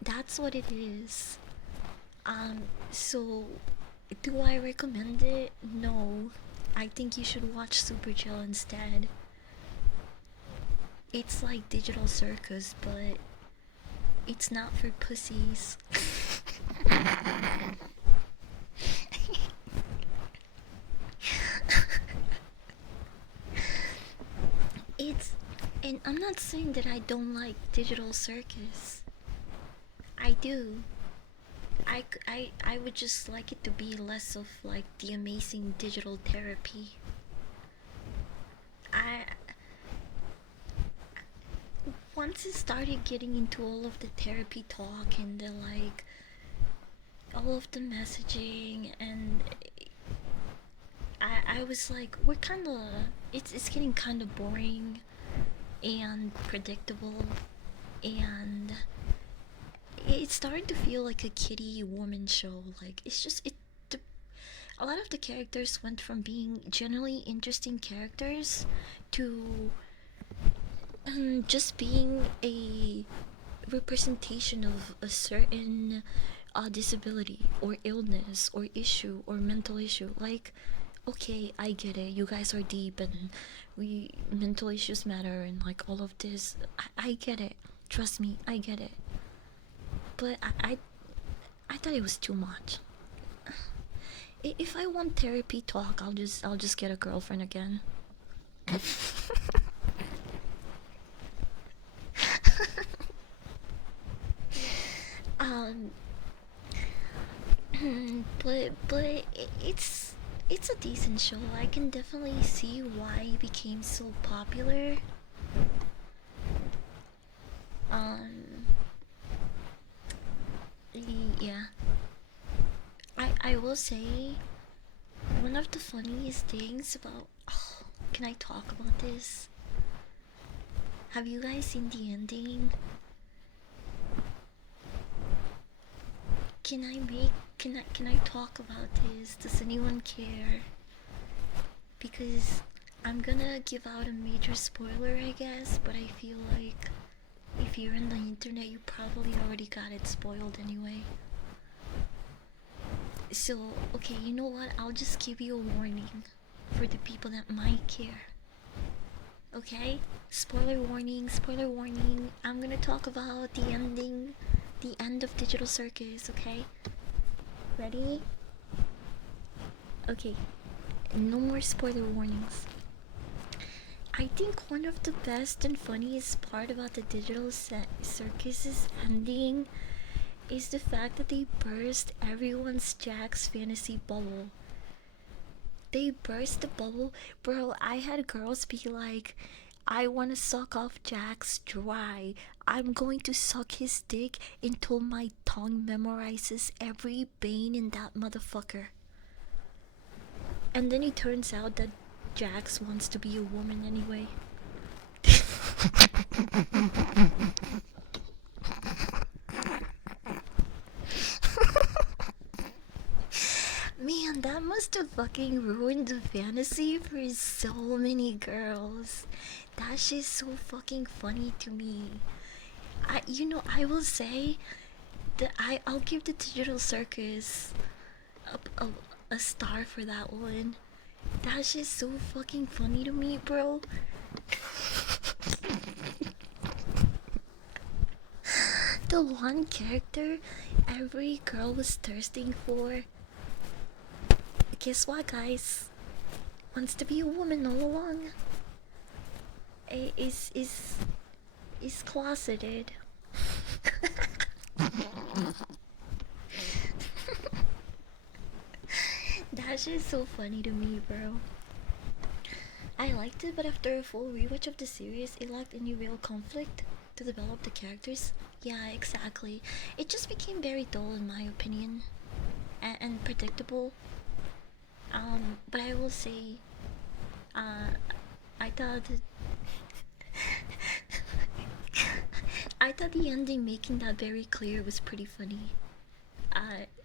That's what it is. So do I recommend it? No. I think you should watch Super Jail instead. It's like Digital Circus, but it's not for pussies. And I'm not saying that I don't like Digital Circus. I do. I would just like it to be less of like the Amazing Digital Therapy. Once it started getting into all of the therapy talk and the like, all of the messaging, and I was like, we're kind of, it's getting kind of boring and predictable, and it started to feel like a kiddie woman show. Like, it's just a lot of the characters went from being generally interesting characters to just being a representation of a certain disability or illness or issue or mental issue. Like, okay, I get it, you guys are deep and mental issues matter and like all of this. I get it, trust me, I get it, but I thought it was too much. If I want therapy talk, I'll just get a girlfriend again. um but it's a decent show. I can definitely see why it became so popular. Yeah, I will say one of the funniest things about, oh, can I talk about this? Have you guys seen the ending? Can I talk about this? Does anyone care? Because I'm gonna give out a major spoiler, I guess, but I feel like if you're on the internet, you probably already got it spoiled anyway. So, okay, you know what? I'll just give you a warning for the people that might care. Okay? Spoiler warning, spoiler warning. I'm gonna talk about the ending, the end of Digital Circus, okay? Ready? Okay, no more spoiler warnings. I think one of the best and funniest part about the Digital Circus's ending is the fact that they burst everyone's Jack's fantasy bubble. They burst the bubble. Bro, I had girls be like, I want to suck off Jack's dry. I'm going to suck his dick until my tongue memorizes every vein in that motherfucker. And then it turns out that Jax wants to be a woman anyway. must have fucking ruined the fantasy for so many girls. That shit's so fucking funny to me. I will say that I'll give the Digital Circus a star for that one. That shit's so fucking funny to me, bro. The one character every girl was thirsting for. Guess what, guys? Wants to be a woman all along. Is closeted. That shit's so funny to me, bro. I liked it, but after a full rewatch of the series, it lacked any real conflict to develop the characters. Yeah, exactly. It just became very dull in my opinion, and predictable. But I will say, I thought I thought the ending making that very clear was pretty funny.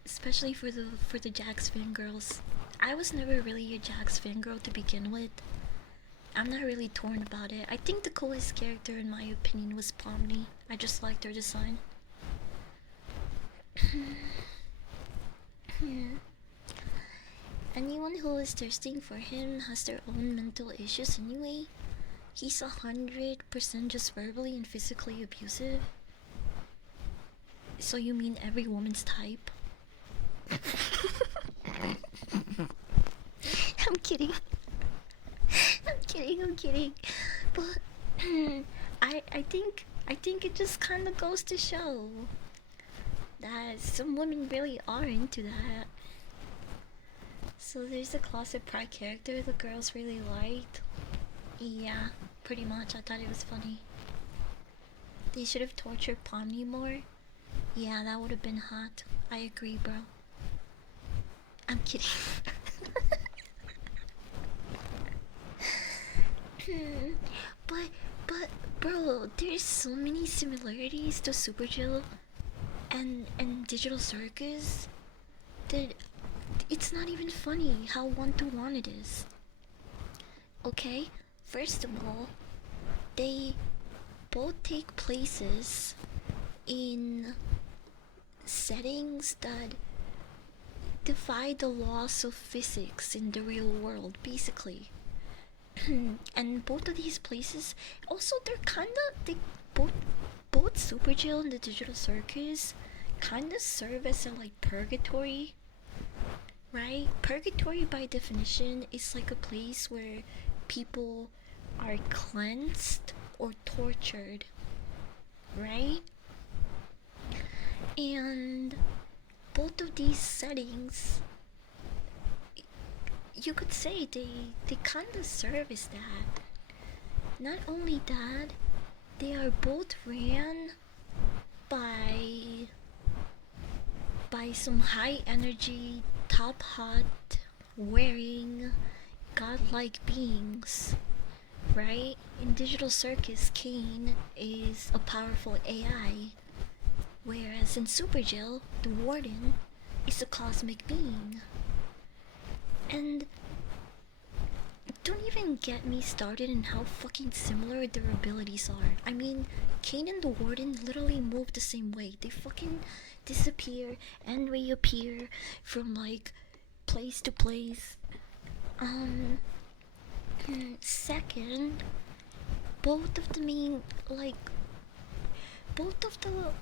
Especially for the Jax fangirls. I was never really a Jax fangirl to begin with. I'm not really torn about it. I think the coolest character in my opinion was Pomni. I just liked her design. Anyone who is thirsting for him has their own mental issues anyway. He's 100% just verbally and physically abusive. So you mean every woman's type? I'm kidding. I'm kidding. But I think it just kind of goes to show that some women really are into that. So there's a closet pride character the girls really liked. Yeah, pretty much. I thought it was funny. They should have tortured Pomni more. Yeah, that would have been hot. I agree, bro. I'm kidding. but bro, there's so many similarities to Super Jill and Digital Circus that it's not even funny how one-to-one it is. Okay, first of all, they both take places in settings that defy the laws of physics in the real world, basically. And both of these places, also they both Super Jill and the Digital Circus kinda serve as a like purgatory, right? Purgatory by definition is like a place where people are cleansed or tortured, right? And both of these settings, you could say they kind of serve as that. Not only that, they are both ran by some high energy, top hot, wearing godlike beings, right? In Digital Circus, Kane is a powerful AI, whereas in Super Jill, the Warden is a cosmic being. And don't even get me started in how fucking similar their abilities are. I mean, Kane and the Warden literally move the same way. They fucking disappear and reappear from like place to place. Second, both of the main both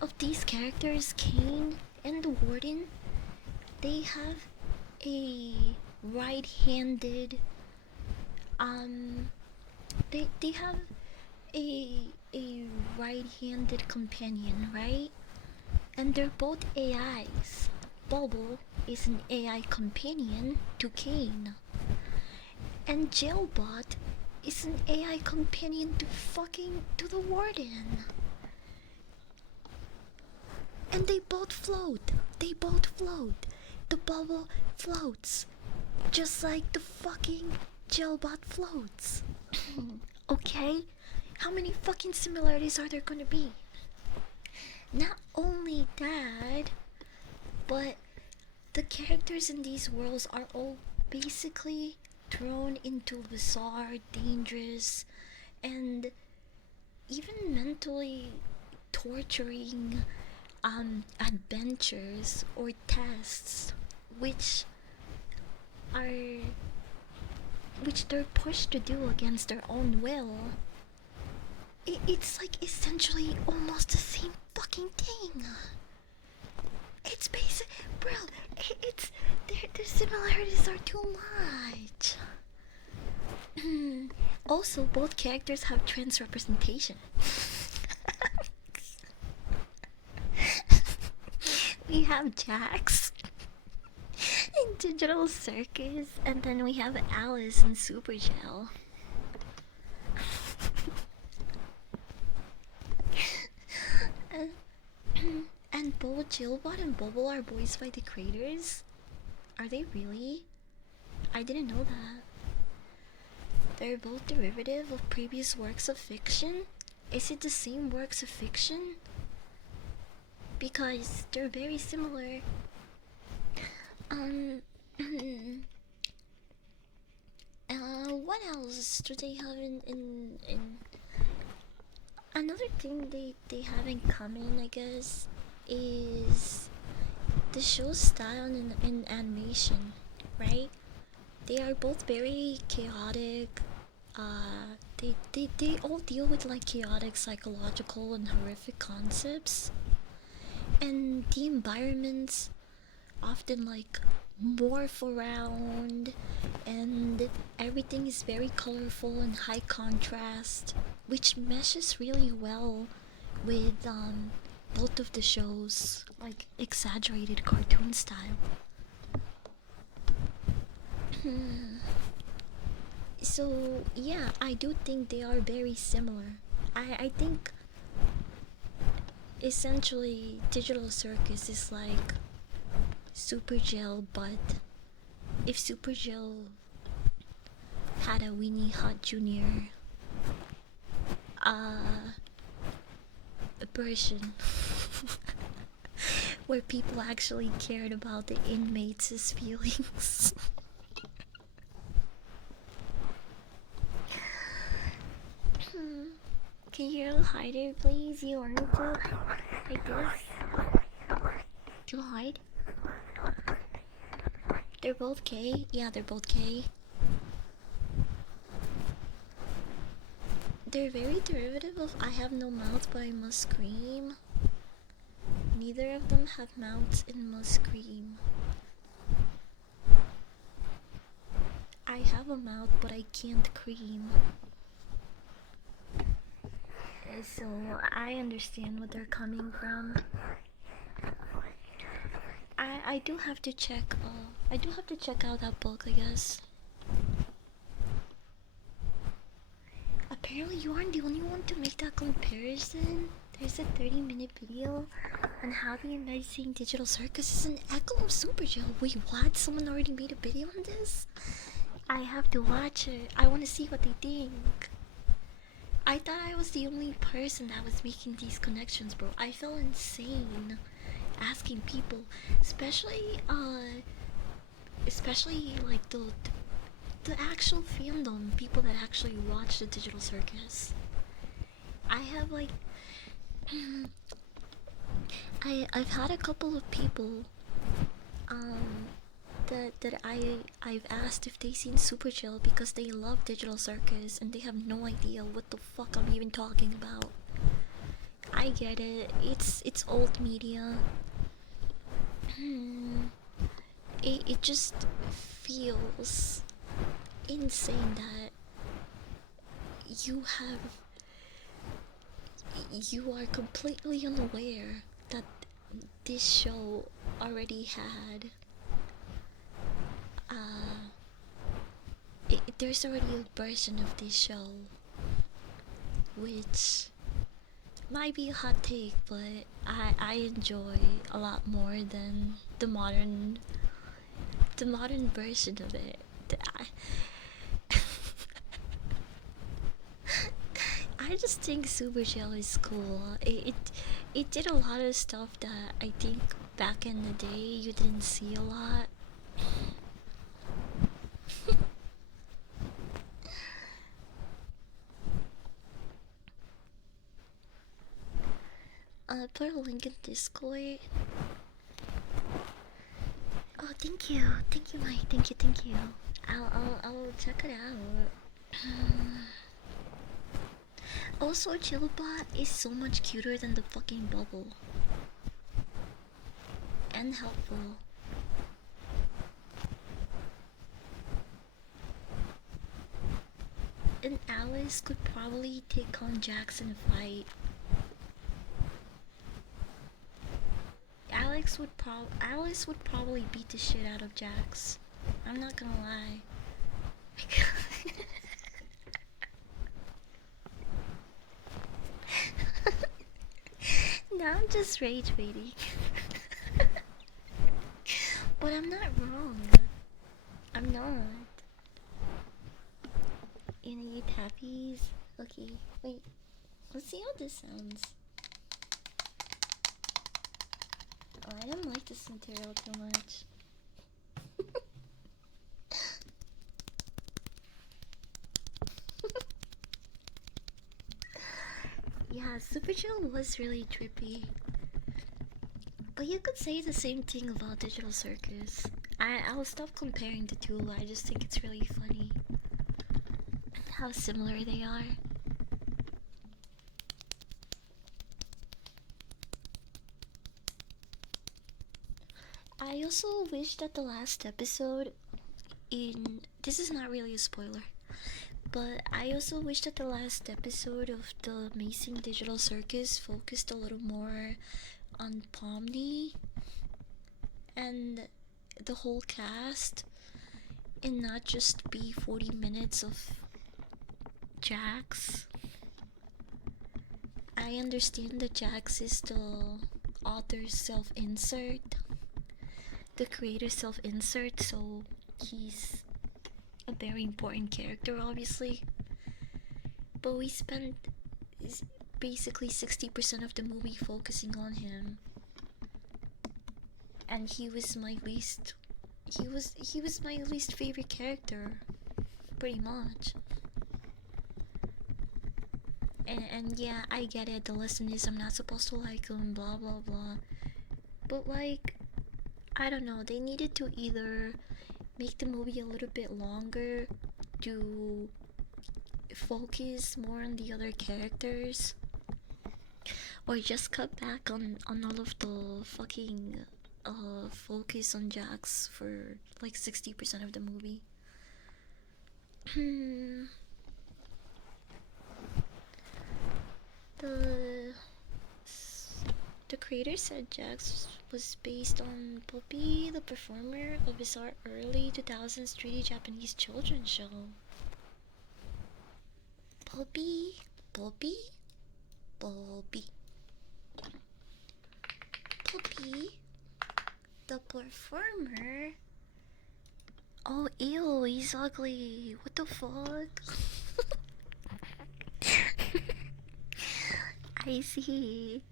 of these characters, Kane and the Warden, they have a right-handed they have a right-handed companion, right? And they're both AIs. Bubble is an AI companion to Kane, and Jailbot is an AI companion to the Warden. And they both float. The bubble floats, just like the fucking Jailbot floats. Okay? How many fucking similarities are there gonna be? Not only that, but the characters in these worlds are all basically thrown into bizarre, dangerous, and even mentally torturing adventures or tests which are which they're pushed to do against their own will. It's like essentially almost the same fucking thing. It's basic, bro. It's their similarities are too much. Also, both characters have trans representation. We have Jax in Digital Circus, and then we have Alice in Super Gel. And both Jillbot and Bubble are voiced by the creators? Are they really? I didn't know that. They're both derivative of previous works of fiction? Is it the same works of fiction? Because they're very similar. What else do they have in another thing they have in common, I guess, is the show's style in animation, right? They are both very chaotic. They all deal with like chaotic, psychological, and horrific concepts, and the environments often like morph around, and everything is very colorful and high contrast, which meshes really well with both of the shows, like exaggerated cartoon style. So yeah, I do think they are very similar. I think essentially Digital Circus is like Super Gel, but if Super Gel had a Winnie Hot Jr. version where people actually cared about the inmates' feelings. Can you hide it, please? You want me to? Like this? To hide? They're both K? Yeah, they're both K. They're very derivative of I Have No Mouth but I Must Scream. Neither of them have mouths and must scream. I have a mouth but I can't cream. So I understand what they're coming from. I do have to check. I do have to check out that book, I guess. Apparently, you aren't the only one to make that comparison. There's a 30-minute video on how the Amazing Digital Circus is an echo of Super Gel. Wait, what? Someone already made a video on this? I have to watch it. I want to see what they think. I thought I was the only person that was making these connections, bro. I felt insane asking people, especially like the actual fandom, people that actually watch the Digital Circus. I have like I've had a couple of people that I've asked if they've seen Super Chill because they love Digital Circus and they have no idea what the fuck I'm even talking about. I get it. It's old media. It just feels insane that you are completely unaware that this show already had there's already a version of this show which might be a hot take, but I enjoy a lot more than the modern version of it. I just think Super Gel is cool. It did a lot of stuff that I think back in the day you didn't see a lot. put a link in Discord. Oh, thank you, Mike. Thank you. I'll check it out. Also, Chillbot is so much cuter than the fucking bubble. And helpful. And Alice could probably take on Jax in a fight. Alice would probably beat the shit out of Jax. I'm not gonna lie. Now I'm just rage baiting. But I'm not wrong. I'm not. You know, you tappies. Okay, wait. Let's see how this sounds. Oh, I don't like this material too much. Yeah, Super Chill was really trippy. But you could say the same thing about Digital Circus. I'll stop comparing the two. I just think it's really funny how similar they are. I also wish that the last episode this is not really a spoiler, but I also wish that the last episode of the Amazing Digital Circus focused a little more on Pomni and the whole cast and not just be 40 minutes of Jax. I understand that Jax is the author's self-insert, the creator's self-insert, so he's a very important character, obviously. But we spent basically 60% of the movie focusing on him, and he was my least favorite character, pretty much. And yeah, I get it, the lesson is I'm not supposed to like him, blah blah blah. But like, I don't know, they needed to either make the movie a little bit longer to focus more on the other characters, or just cut back on all of the fucking focus on Jax for like 60% of the movie. The creator said Jax was based on Poppy, the performer, a bizarre early 2000s 3D Japanese children's show. Poppy, Poppy, Poppy, Poppy, the performer. Oh, ew, he's ugly. What the fuck? I see.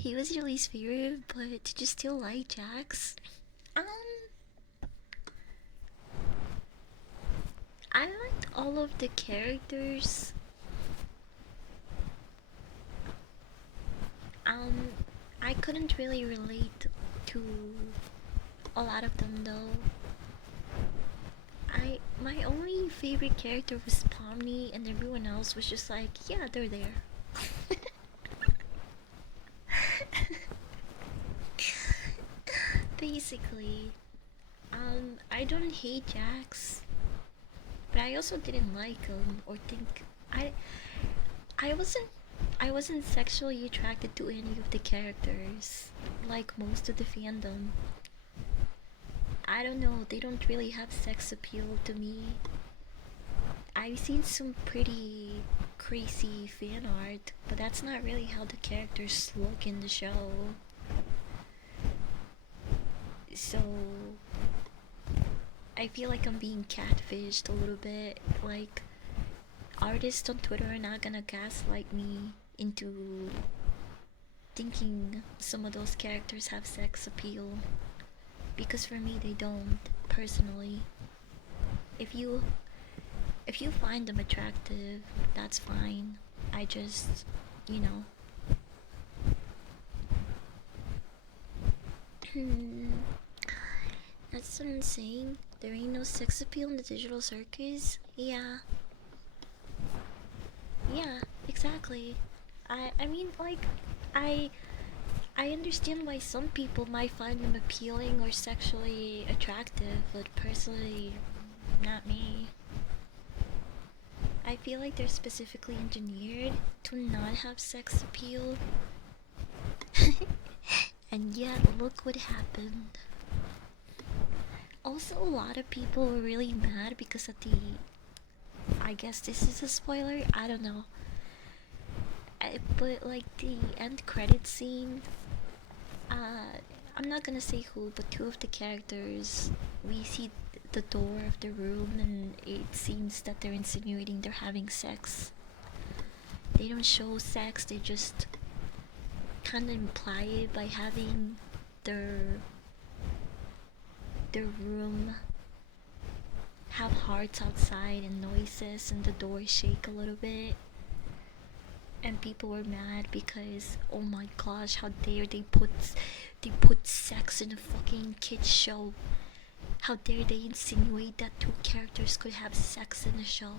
He was your least favorite, but did you still like Jax? I liked all of the characters. I couldn't really relate to a lot of them though. My only favorite character was Pomni, and everyone else was just like, yeah, they're there. Basically, I don't hate Jax, but I also didn't like him or think I wasn't sexually attracted to any of the characters like most of the fandom. I don't know, they don't really have sex appeal to me. I've seen some pretty crazy fan art, but that's not really how the characters look in the show. So I feel like I'm being catfished a little bit. Like, artists on Twitter are not gonna gaslight me into thinking some of those characters have sex appeal, because for me they don't, personally. If you find them attractive, that's fine. I just, you know. That's what I'm saying. There ain't no sex appeal in the digital circus. Yeah. Yeah, exactly. I mean, like, I I understand why some people might find them appealing or sexually attractive, but personally, not me. I feel like they're specifically engineered to not have sex appeal. And yet, look what happened. Also, a lot of people were really mad because at the. I guess this is a spoiler, I don't know. But, like, the end credit scene, I'm not gonna say who, but two of the characters, we see the door of the room, and it seems that they're insinuating they're having sex. They don't show sex, they just kind of imply it by having their room have hearts outside and noises and the door shake a little bit. And people were mad because, oh my gosh, how dare they put sex in a fucking kids show. How dare they insinuate that two characters could have sex in a show.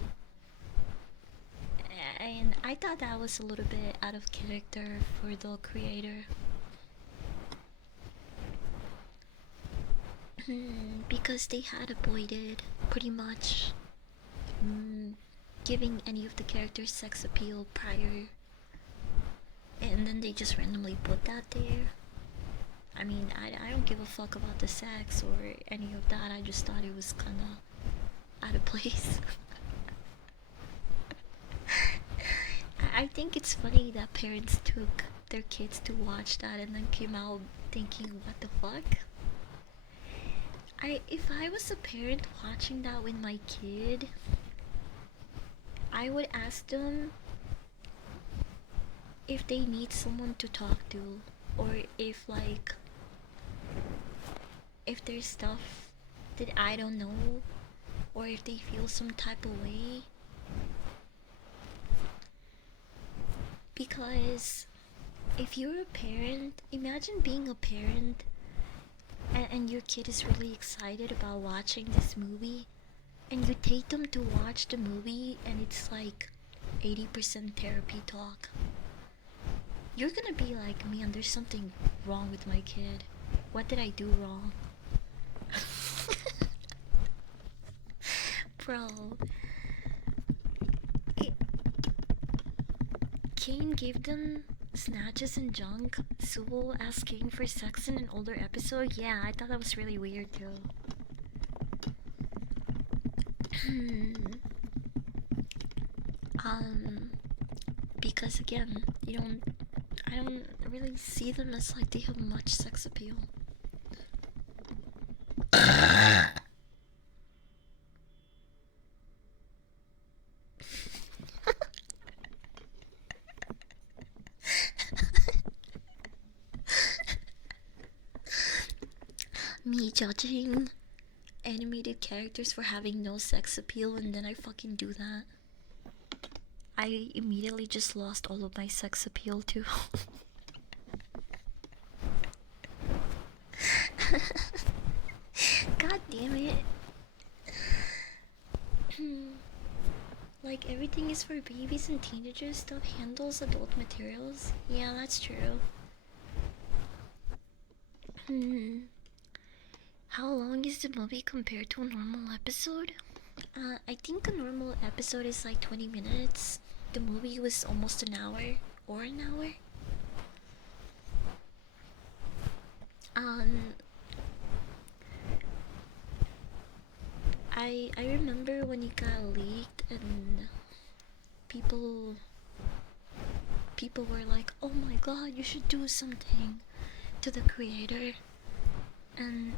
And I thought that was a little bit out of character for the creator. Because they had avoided pretty much giving any of the characters sex appeal prior, and then they just randomly put that there. I mean, I don't give a fuck about the sex or any of that. I just thought it was kind of out of place. I think it's funny that parents took their kids to watch that and then came out thinking, what the fuck? If I was a parent watching that with my kid, I would ask them if they need someone to talk to, or if, like, if there's stuff that I don't know, or if they feel some type of way. Because if you're a parent, imagine being a parent and your kid is really excited about watching this movie, and you take them to watch the movie and it's like 80% therapy talk. You're gonna be like, man, there's something wrong with my kid. What did I do wrong? Bro, Kane gave them snatches and junk. Sewell asking for sex in an older episode. Yeah, I thought that was really weird too. Because again, I don't really see them as like they have much sex appeal. Me judging animated characters for having no sex appeal, and then I fucking do that. I immediately just lost all of my sex appeal too. God damn it. Like, everything is for babies and teenagers, stuff handles adult materials. Yeah, that's true. How long is the movie compared to a normal episode? I think a normal episode is like 20 minutes. The movie was almost an hour, or an hour. I remember when it got leaked and people were like, oh my god, you should do something to the creator, and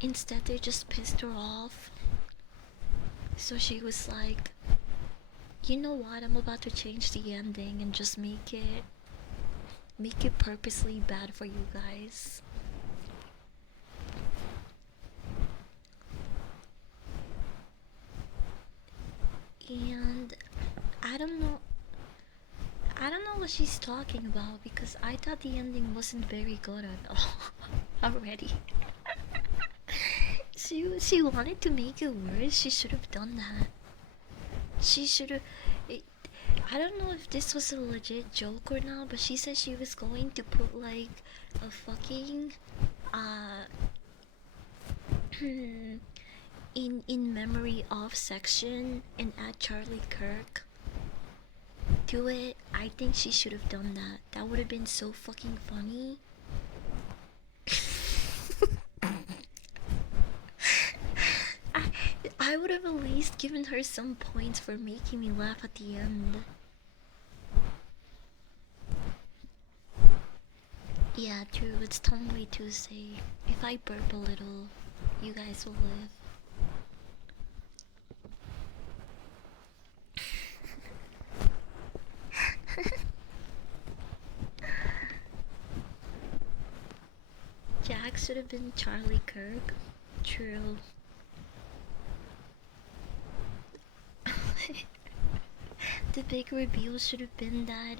instead they just pissed her off. So she was like, you know what, I'm about to change the ending and just make it purposely bad for you guys. And I don't know, I don't know what she's talking about because I thought the ending wasn't very good at all already. She wanted to make it worse. She should have done that. She should have. I don't know if this was a legit joke or not, but she said she was going to put like a fucking uh in memory of section and add Charlie Kirk to it. I think she should have done that. That would have been so fucking funny. I would have at least given her some points for making me laugh at the end. Yeah, true, it's Tomboy Tuesday. If I burp a little, you guys will live. Jack should have been Charlie Kirk. True. The big reveal should have been that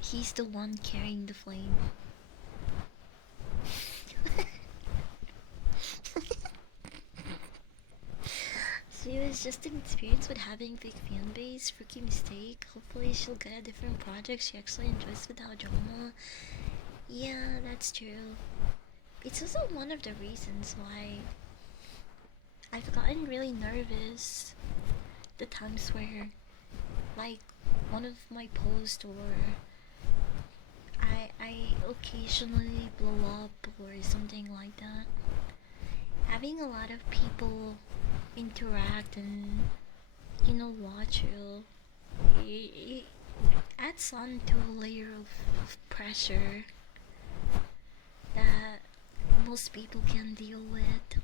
he's the one carrying the flame. She was just inexperienced with having big fan base. Rookie mistake. Hopefully she'll get a different project she actually enjoys without drama. Yeah, that's true. It's also one of the reasons why I've gotten really nervous the times where, like, one of my posts or I occasionally blow up or something like that. Having a lot of people interact and, you know, watch you, it adds on to a layer of pressure that most people can deal with.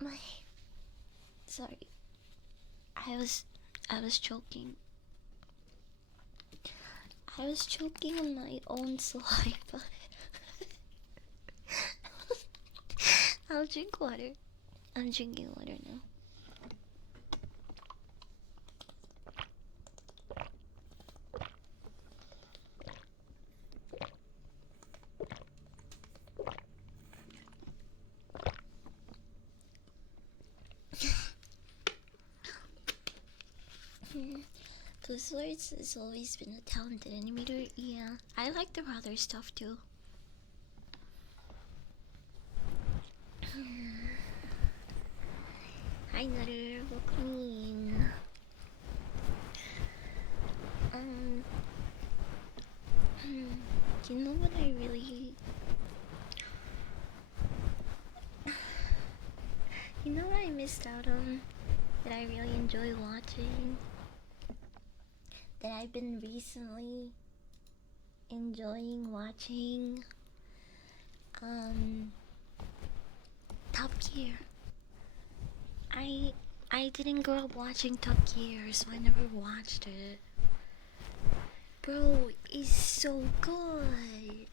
My sorry, I was I was choking. I was choking on my own saliva. I'll drink water. I'm drinking water now. Plus Lords has always been a talented animator. Yeah, I like the other stuff too. Hi Nutter, welcome in. Um, you know what I really... You know what I missed out on? That I really enjoy watching? That I've been recently enjoying watching? Top Gear. I didn't grow up watching Top Gear, so I never watched it. Bro, it's so good.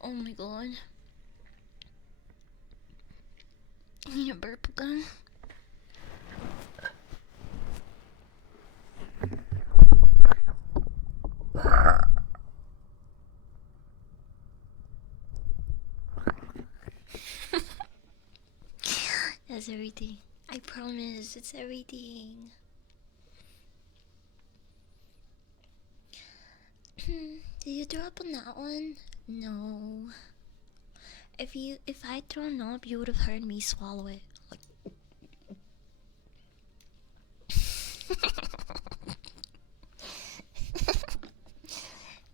Oh my god. I need a burp again. That's everything. I promise, it's everything. Did you throw up on that one? No. If I'd thrown up, you would have heard me swallow it. Like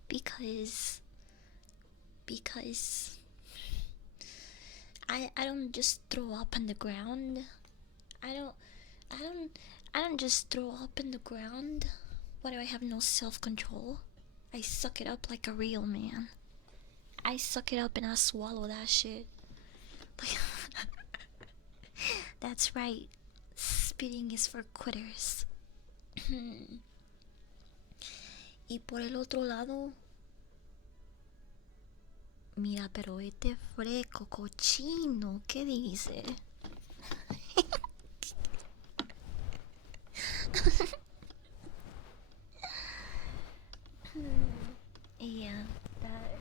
because because I don't just throw up on the ground. I don't I don't I don't just throw up in the ground. Why do I have no self-control? I suck it up like a real man. I suck it up and I swallow that shit. That's right. Spitting is for quitters. Y por el otro lado, mira, pero este freco cochino, ¿qué dice? Yeah, that.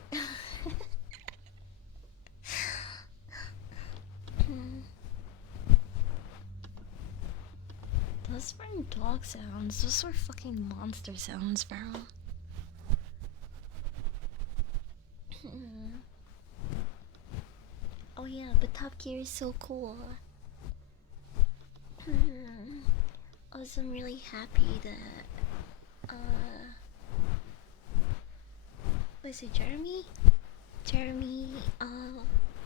Those weren't dog sounds, those were fucking monster sounds, bro. Oh yeah, but Top Gear is so cool. Also, I'm really happy that was it Jeremy? Jeremy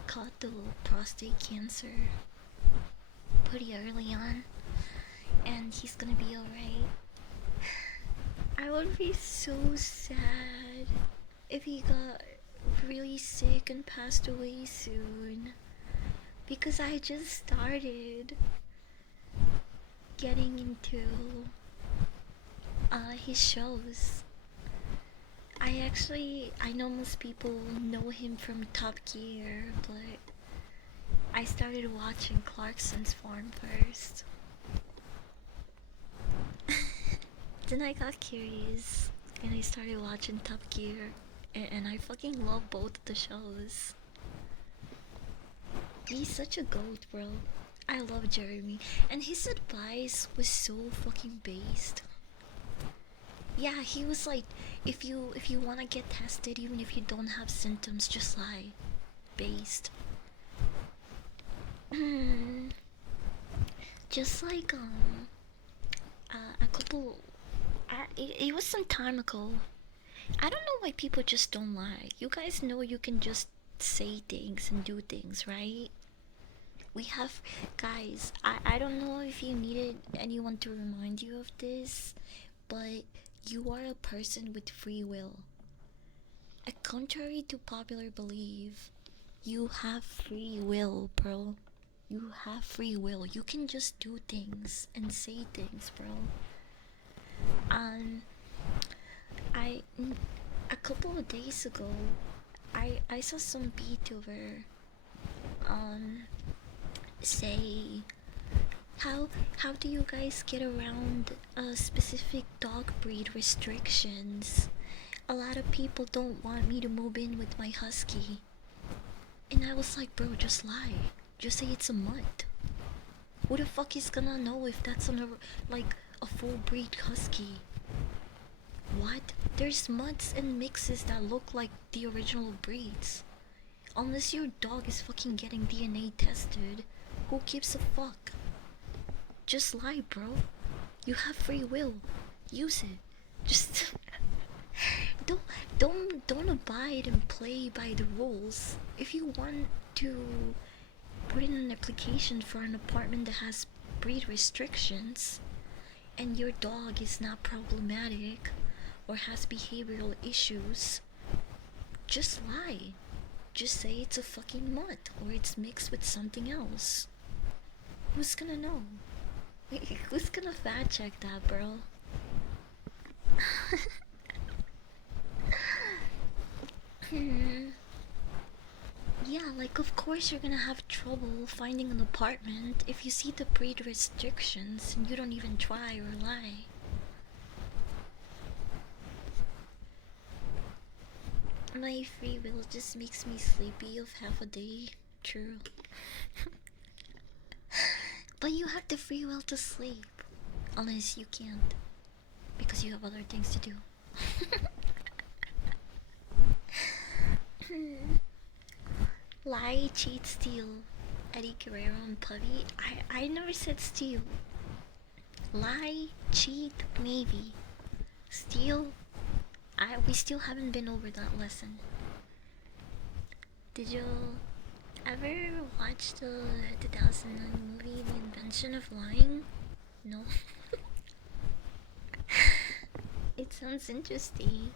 caught the prostate cancer pretty early on, and he's gonna be alright. I would be so sad if he got really sick and passed away soon, because I just started getting into his shows. I know most people know him from Top Gear, but I started watching Clarkson's Farm first. Then I got curious and I started watching Top Gear, and I fucking love both of the shows. He's such a goat, bro. I love Jeremy, and his advice was so fucking based. Yeah, he was like, if you wanna get tested, even if you don't have symptoms, just lie. Based. Just like a couple. It was some time ago. I don't know why people just don't lie. You guys know you can just say things and do things, right? We have, guys, I don't know if you needed anyone to remind you of this, but you are a person with free will. Contrary to popular belief, you have free will, bro. You have free will. You can just do things and say things, bro. I a couple of days ago, I saw some VTuber say how do you guys get around specific dog breed restrictions? A lot of people don't want me to move in with my husky. And I was like, bro, just lie. Just say it's a mutt. Who the fuck is gonna know if that's like a full breed husky? What? There's mutts and mixes that look like the original breeds. Unless your dog is fucking getting DNA tested, who gives a fuck? Just lie, bro. You have free will. Use it. Just don't abide and play by the rules. If you want to put in an application for an apartment that has breed restrictions and your dog is not problematic or has behavioral issues, just lie. Just say it's a fucking mutt or it's mixed with something else. Who's gonna know? Who's gonna fact check that, bro? Yeah, like of course you're gonna have trouble finding an apartment if you see the breed restrictions and you don't even try or lie. My free will just makes me sleepy of half a day. True. But you have the free will to sleep. Unless you can't. Because you have other things to do. Lie, cheat, steal. Eddie Guerrero and Puppy. I never said steal. Lie, cheat, maybe. Steal. We still haven't been over that lesson. Did you ever watch the 2009 movie The Invention of Lying? No. It sounds interesting.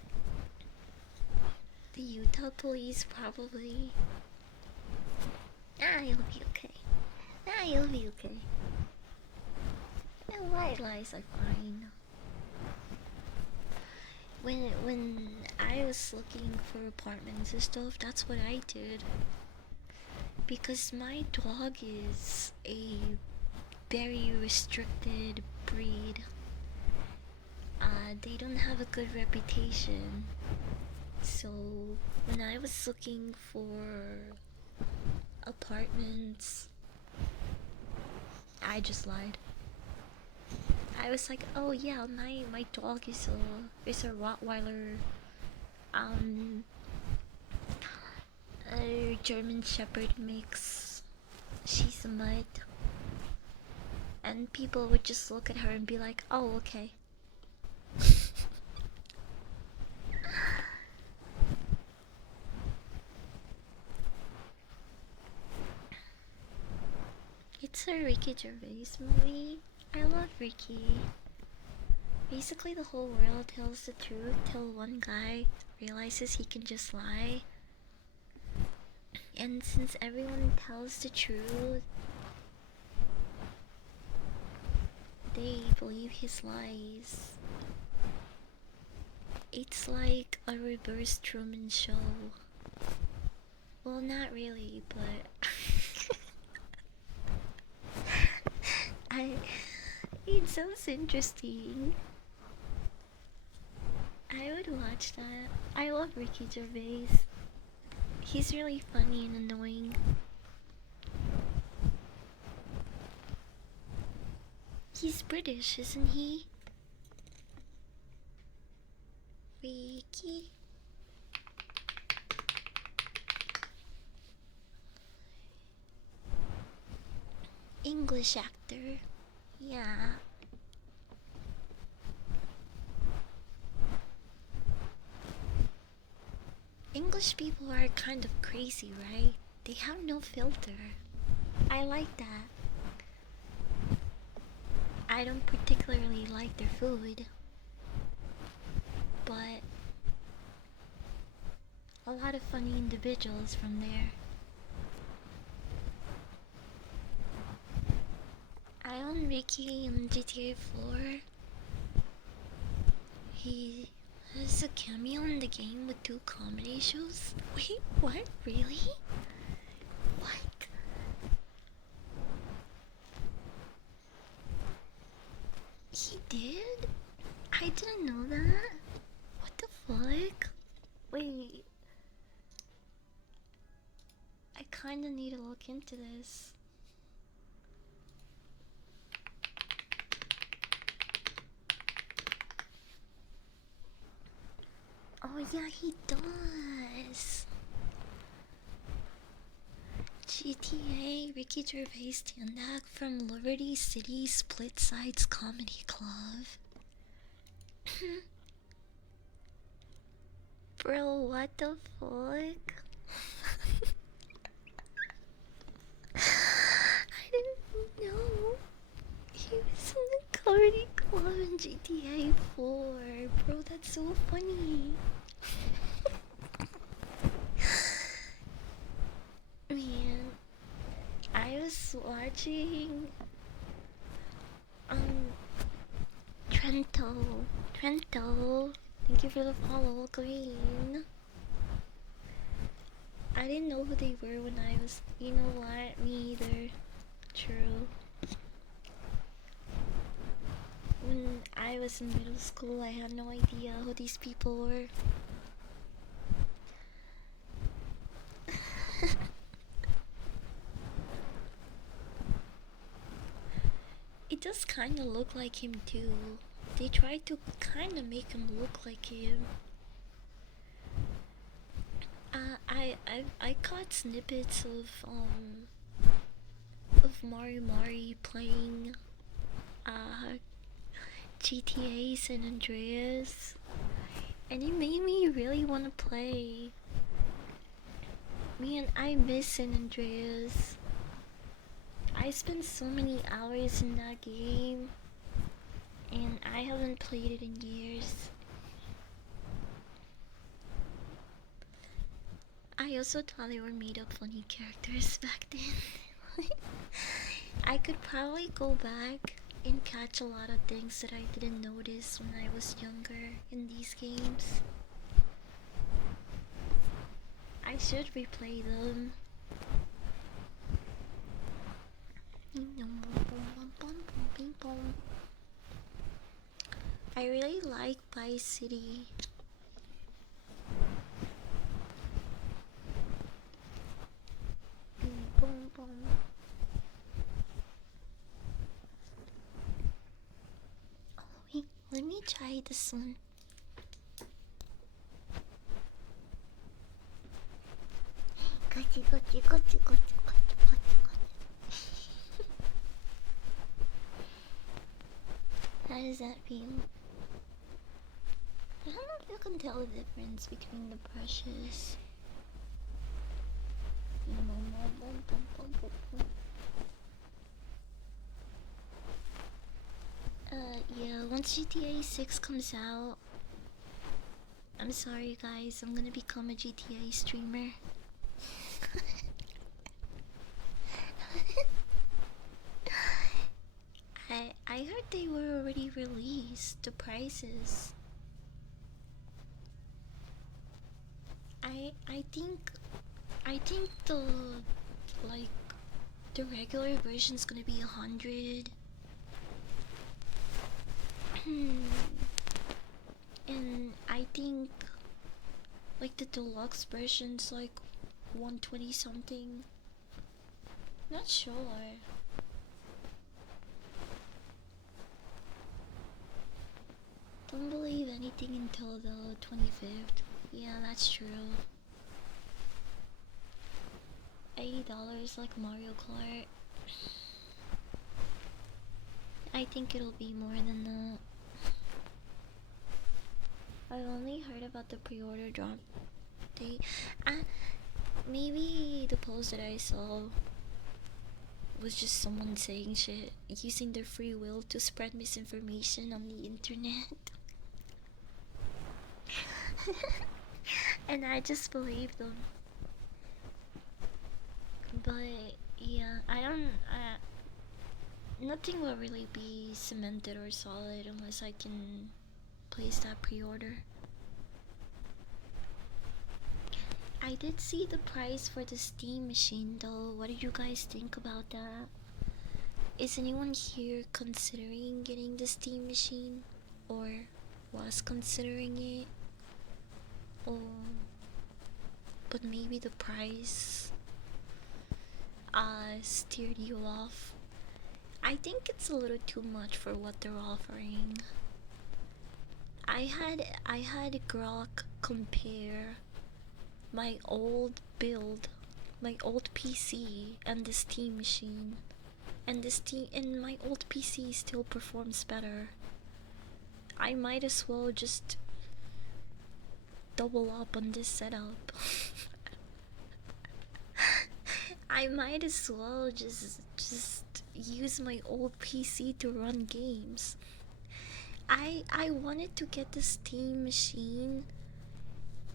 The Utah police probably. You'll be okay. You'll be okay. And white lies are fine. When I was looking for apartments and stuff, that's what I did. Because my dog is a very restricted breed. They don't have a good reputation. So when I was looking for apartments, I just lied. I was like, oh yeah, my dog is a Rottweiler, a German Shepherd mix. She's a mutt. And people would just look at her and be like, oh, okay. It's a Ricky Gervais movie. I love Ricky. Basically, the whole world tells the truth till one guy realizes he can just lie. And since everyone tells the truth, they believe his lies. It's like a reverse Truman Show. Well, not really, but it sounds interesting. I would watch that. I love Ricky Gervais. He's really funny and annoying. He's British, isn't he? Ricky. English actor. Yeah. English people are kind of crazy, right? They have no filter. I like that. I don't particularly like their food, but a lot of funny individuals from there. I own Ricky in GTA 4. He has a cameo in the game with 2 comedy shows. Wait, what? Really? What? He did? I didn't know that. What the fuck? Wait. I kinda need to look into this. Oh yeah, he does. GTA Ricky Gervais stand-up from Liberty City Split Sides Comedy Club. Bro, what the fuck? I didn't know he was in the comedy club in GTA 4. Bro, that's so funny. Man, I was watching Trento, thank you for the follow, Green. I didn't know who they were when I was, you know what, me either. True. When I was in middle school, I had no idea who these people were. kind of look like him too. They tried to kind of make him look like him. I caught snippets of Mario Mari playing GTA San Andreas, and it made me really want to play. Man, I miss San Andreas. I spent so many hours in that game, and I haven't played it in years. I also thought they were made up funny characters back then. I could probably go back and catch a lot of things that I didn't notice when I was younger in these games. I should replay them. I really like Vice City. Oh wait, let me try this one. Gotcha, gotcha, gotcha, gotcha, gotcha, gotcha. How does that feel? I don't know if you can tell the difference between the brushes. Yeah, once GTA 6 comes out, I'm sorry guys, I'm gonna become a GTA streamer. I heard they were already released, the prices. I think the like the regular version's gonna be 100. And I think like the deluxe version's like 120 something. Not sure. Don't believe anything until the 25th. Yeah, that's true. $80 like Mario Kart. I think it'll be more than that. I've only heard about the pre-order drop date. Maybe the post that I saw was just someone saying shit, using their free will to spread misinformation on the internet. And I just believed them. But yeah, nothing will really be cemented or solid unless I can place that pre-order. I did see the price for the Steam machine though. What do you guys think about that? Is anyone here considering getting the Steam machine? Or was considering it? Or but maybe the price steered you off? I think it's a little too much for what they're offering. I had Grok compare my old build, my old PC and the Steam machine, and my old PC still performs better. I might as well just double up on this setup. I might as well just use my old PC to run games. I wanted to get the Steam machine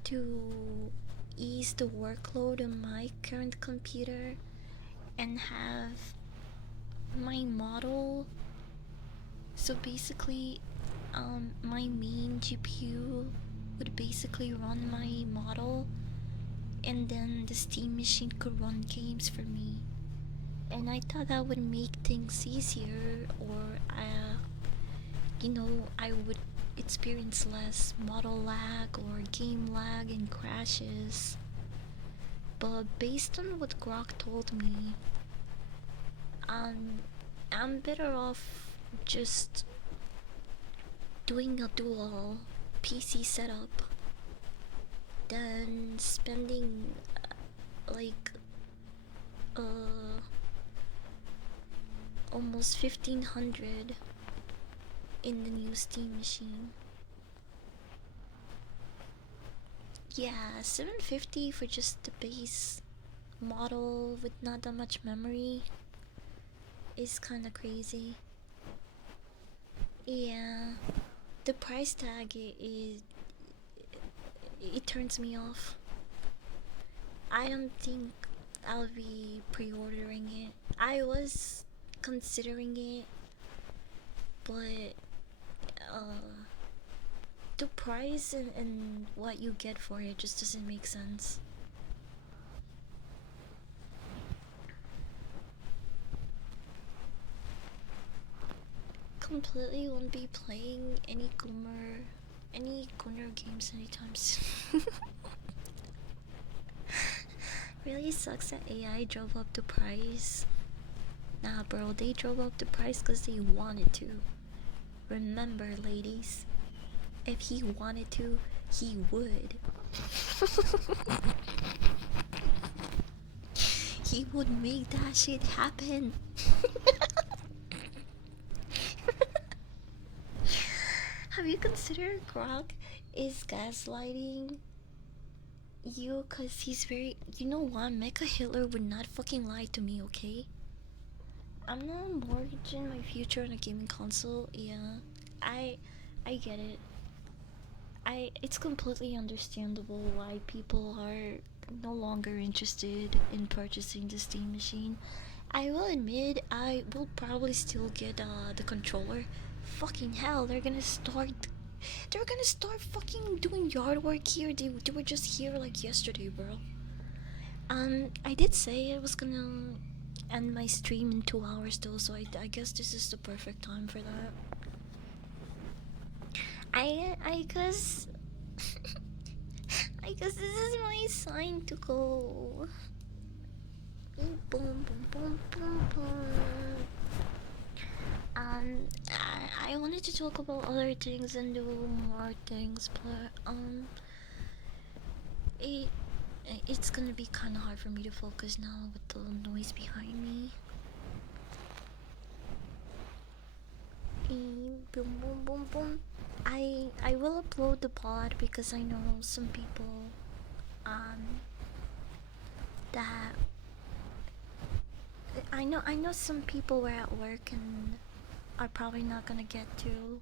to ease the workload on my current computer and have my model. So basically, my main GPU would basically run my model, and then the Steam machine could run games for me. And I thought that would make things easier, or I would experience less model lag or game lag and crashes. But based on what Grok told me, I'm better off just doing a dual PC setup, then spending like almost 1500 in the new Steam machine. Yeah, 750 for just the base model with not that much memory is kind of crazy. Yeah, the price tag it turns me off. I don't think I'll be pre-ordering it. I was considering it, but the price and what you get for it just doesn't make sense. Completely won't be playing any Gunner games anytime soon. Really sucks that AI drove up the price. Nah, bro, they drove up the price because they wanted to. Remember, ladies, if he wanted to, he would. He would make that shit happen. Have you considered Grok is gaslighting you? Cause he's very. You know what? Mecha Hitler would not fucking lie to me, okay? I'm not mortgaging my future on a gaming console. Yeah, I get it. It's completely understandable why people are no longer interested in purchasing the Steam machine. I will admit I will probably still get the controller. Fucking hell, they're gonna start fucking doing yard work here. They were just here like yesterday, bro. I did say I was gonna end my stream in 2 hours though, so I guess this is the perfect time for that. I guess I guess this is my sign to go. Boom boom boom boom boom. I wanted to talk about other things and do more things, but it it's gonna be kind of hard for me to focus now with the noise behind me. Boom boom boom boom. I will upload the pod because I know some people that I know some people were at work and are probably not gonna get to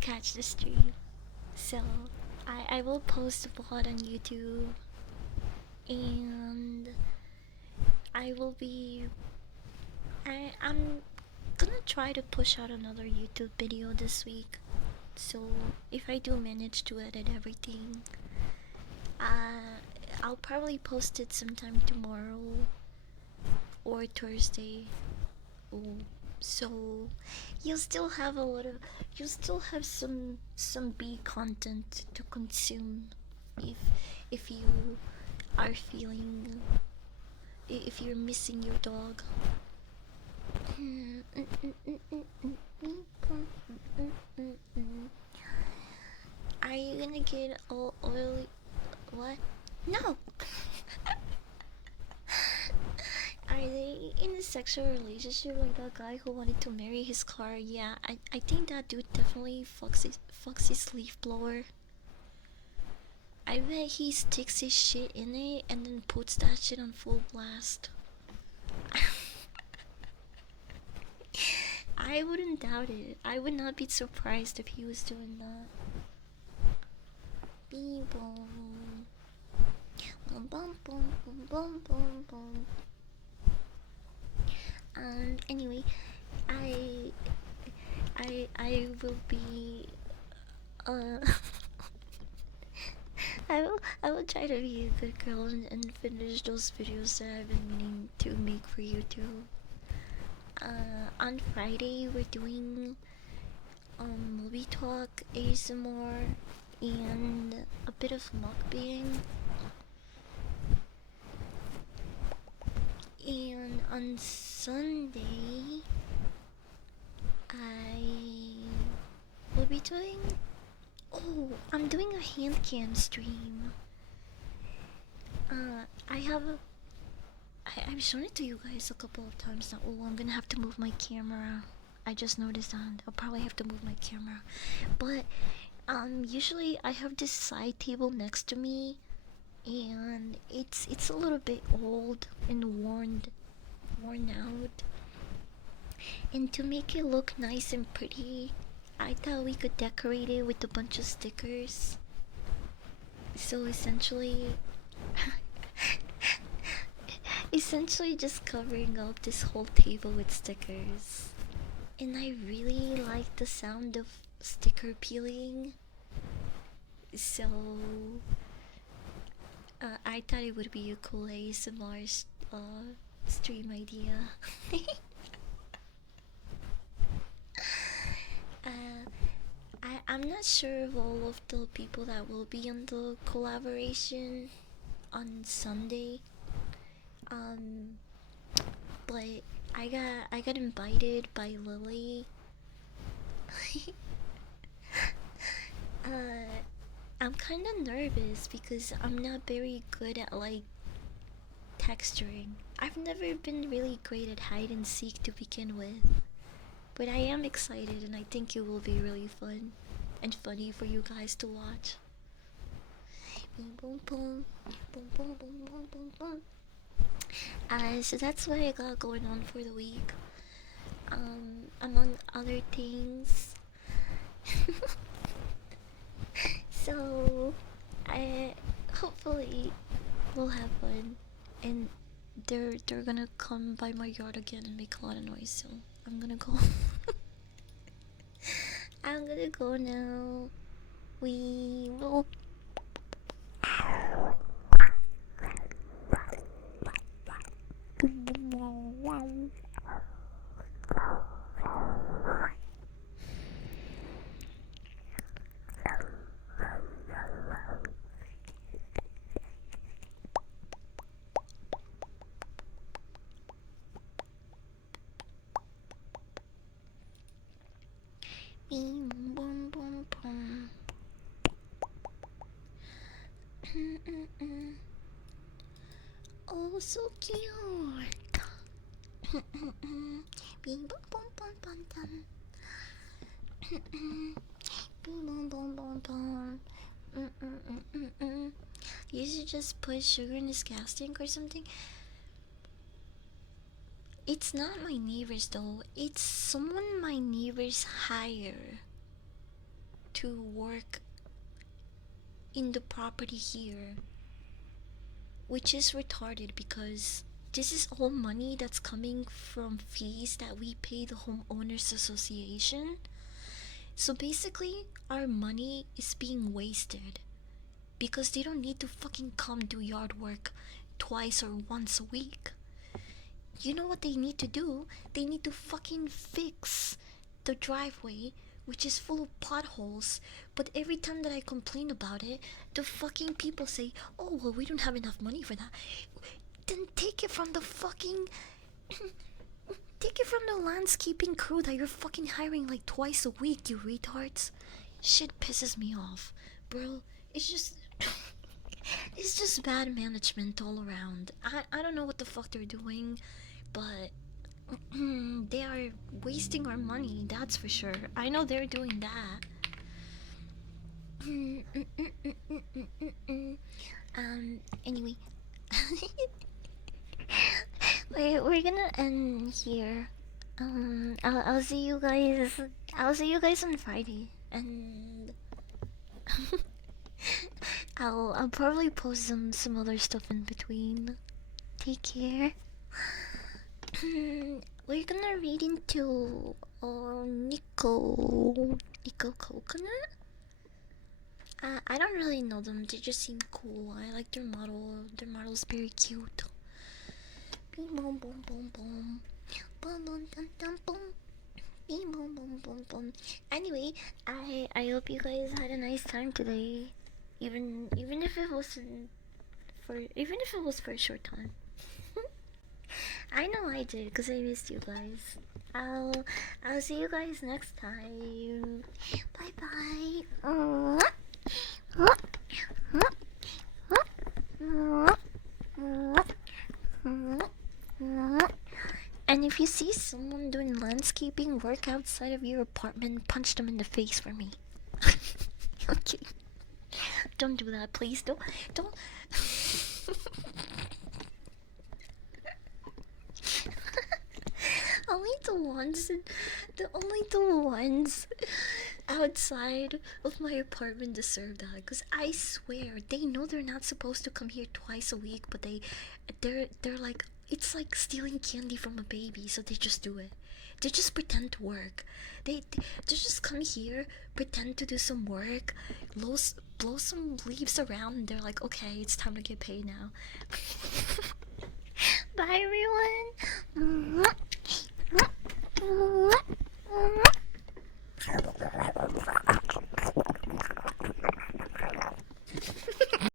catch the stream. So I will post the pod on YouTube, and I will be I'm gonna try to push out another YouTube video this week. So if I do manage to edit everything, I'll probably post it sometime tomorrow or Thursday. Ooh. So you'll still have some B content to consume if you are feeling if you're missing your dog. Are you gonna get all oily? What? No! Are they in a sexual relationship like that guy who wanted to marry his car? Yeah, I think that dude definitely fucks his leaf blower. I bet he sticks his shit in it and then puts that shit on full blast. I wouldn't doubt it. I would not be surprised if he was doing that. Beep boom. Boom boom boom boom boom boom boom. Anyway, I will be I will try to be a good girl and finish those videos that I've been meaning to make for YouTube. On Friday we're doing movie talk, ASMR, and a bit of mukbang. And on Sunday, I will be doing. Oh, I'm doing a hand cam stream. I have. I've shown it to you guys a couple of times now. Oh, I'm gonna have to move my camera. I just noticed that. I'll probably have to move my camera. But, usually I have this side table next to me, and it's a little bit old and worn out. And to make it look nice and pretty, I thought we could decorate it with a bunch of stickers. So essentially, just covering up this whole table with stickers. And I really like the sound of sticker peeling. So, I thought it would be a cool ASMR stream idea. I'm not sure of all of the people that will be on the collaboration on Sunday. But I got invited by Lily. I'm kind of nervous because I'm not very good at like texturing. I've never been really great at hide and seek to begin with. But I am excited, and I think it will be really fun and funny for you guys to watch. So that's what I got going on for the week. Among other things. So I hopefully will have fun, and they're gonna come by my yard again and make a lot of noise. So I'm gonna go. I'm gonna go now. We will. Boom, boom, boom, boom. Oh, so cute. Boom, boom, boom, boom, boom, boom. Boom, boom, boom, boom, boom. You should just put sugar in this gas tank or something. It's not my neighbors though. It's someone my neighbors hire to work in the property here, which is retarded because this is all money that's coming from fees that we pay the homeowners association. So basically our money is being wasted because they don't need to fucking come do yard work twice or once a week. You know what they need to do? They need to fucking fix the driveway, which is full of potholes. But every time that I complain about it, the fucking people say, oh, well, we don't have enough money for that. Then take it from the fucking... take it from the landscaping crew that you're fucking hiring like twice a week, you retards. Shit pisses me off. Bro, it's just... it's just bad management all around. I don't know what the fuck they're doing, but they are wasting our money, that's for sure. I know they're doing that. Anyway. we're gonna end here. I'll see you guys. I'll see you guys on Friday, and I'll probably post some other stuff in between. Take care. We're gonna read into Nico Coconut. I don't really know them. They just seem cool. I like their model. Their model's very cute. Boom boom boom boom boom. Boom boom dum dum boom. Boom boom boom boom boom. Anyway, I hope you guys had a nice time today. Even if it wasn't for even if it was for a short time. I know I did because I missed you guys. I'll see you guys next time. Bye bye. And if you see someone doing landscaping work outside of your apartment, punch them in the face for me. Okay. Don't do that, please. Don't. Only the ones outside of my apartment deserve that. Cause I swear they know they're not supposed to come here twice a week, but they're like, it's like stealing candy from a baby, so they just do it. They just pretend to work. They just come here, pretend to do some work, blow some leaves around, and they're like, okay, it's time to get paid now. Bye everyone.